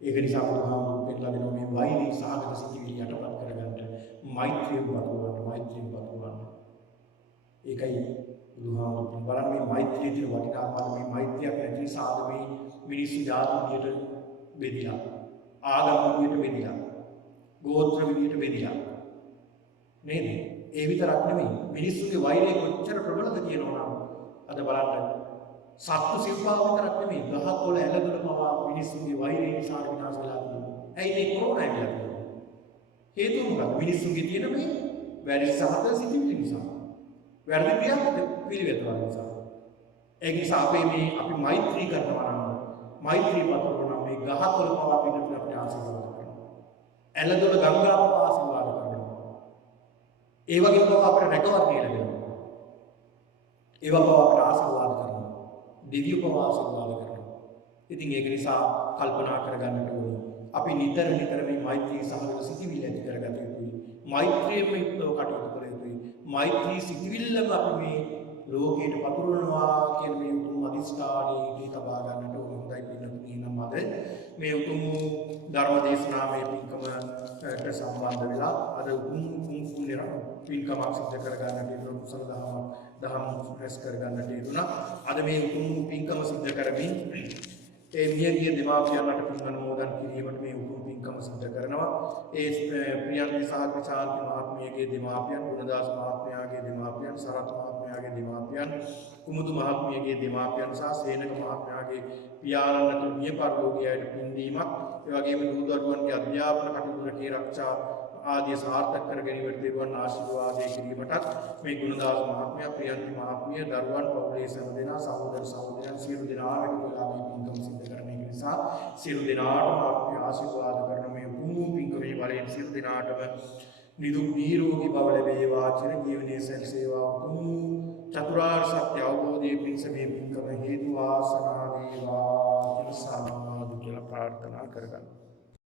ඒක නිසා බුදුහාමුදුරුවෝ පෙන්නලා දෙනවා මේ වෛරී සාගත සිතිවිලි යටපත් කරගන්න මෛත්‍රියෙන් වතුරන්න. ඒකයි බුදුහාමුදුරුවෝ බලන්න මේ මෛත්‍රියේ තියෙන වටිනාකම මේ මෛත්‍රියක් නැති නිසා මේ මිනිස්සු ජාති විදියට බෙදිලා ආගම් විදියට බෙදිලා ගෝත්‍ර විදියට බෙදිලා නේද? ඒ විතරක් නෙමෙයි මිනිස්සුගේ වෛරය කොච්චර ප්‍රබලද කියනවා නම් අද බලන්න සත්තු සිව්පාව විතරක් නෙමෙයි ගහක් වල ඇලදොල පවා මිනිස්සුගේ වෛරය නිසා විනාශ වෙලා තියෙනවා. ඇයි මේ කොරෝනා ඇවිල්ලා තියෙන්නේ? හේතුව මොකක්ද? මිනිස්සුගේ තියෙන මේ වැරදි සහගත සිතිවිලි නිසා. වැරදි ක්‍රියාපද පිළිවෙත නිසා. ඒ නිසා අපි මෛත්‍රී කරනවා නම් මෛත්‍රී පතරනවා මේ ගහක් වල පවා පිළිවෙත අපිට ආශිර්වාද කරනවා. ඇලදොල ගංගාව පවා ආශිර්වාද කරනවා. ඒ වගේ පවා අපිට රැකවරණය ලැබෙනවා. ඒවා පවා අපිට ආශිර්වාද කරනවා. දිව්‍ය පවාසවාද කරනවා. ඉතින් ඒක නිසා කල්පනා කරගන්නට ඕනේ. අපි නිතර මේ මෛත්‍රී සහගත සිතිවිලි ඇති කරගත යුතුයි. මෛත්‍රියෙන් යුක්තව කටයුතු කළ යුතුයි. මෛත්‍රී සිතිවිල්ලම අපි මේ ලෝකයට පතුරවනවා කියන මේ උතුම් අදිස්ථානයේ තබා ගන්නට ඕනේ. හොඳයි පිළිතුරු නම් අද මේ උතුම් ධර්ම දේශනාවේ පින්කමට සම්බන්ධ වෙලා අද උතුම් පින්කමක් සිදු කර ගන්නට ඉන්න කුසල දහම් රැස් කර ගන්නට යෙදුණා. අද මේ උතුම් පින්කම සිදු කරමින් ඒ මියගිය දෙමාපියන්ට පින් අනුමෝදන් කිරීමට මේ උතුම් පින්කම සිදු කරන කරනවා. ඒ ප්‍රියන්ති සහ ක්‍රිෂාන්ති මහත්මියගේ දෙමාපියන්, ගුණදාස මහත්මයාගේ දෙමාපියන්, සරත් මහත්මයාගේ දෙමාපියන්, කුමුදු මහත්මියගේ දෙමාපියන් සහ සේනක මහත්මයාගේ පියාණන් ඇතුළු මිය පරලෝකීයයට පින්දීමක්, ඒ වගේම දූ දරුවන්ගේ අධ්‍යාපන කටයුතු රැකී ආරක්ෂා ආදී සාර්ථක කර ගැනීමට දෙවියන් ආශිර්වාදයේ කිරීමටත් මේ ගුණදාස මහත්මයා, ප්‍රියන්ති මහත්මිය, දරුවන්, පවුලේ සෑම දෙනා, සහෝදර සහෝදරයන් සියලු දෙනාම එකතු වෙලා මේ පින්කම් සිදු කරන එක නිසා සියලු දෙනාටම අපි ආශිර්වාද කරන මේ උතුම් පින්කමේ බලයෙන් සියලු දෙනාටම නිදුක් නිරෝගී බව ලැබේවා, චිරජීවනයේ සැලසේවා. උතුම් චතුරාර්ය සත්‍ය අවබෝධයේ පිණිස මේ පින්කම හේතු වාසනා වේවා කියලා සාදු කියලා ප්‍රාර්ථනා කරගන්නවා.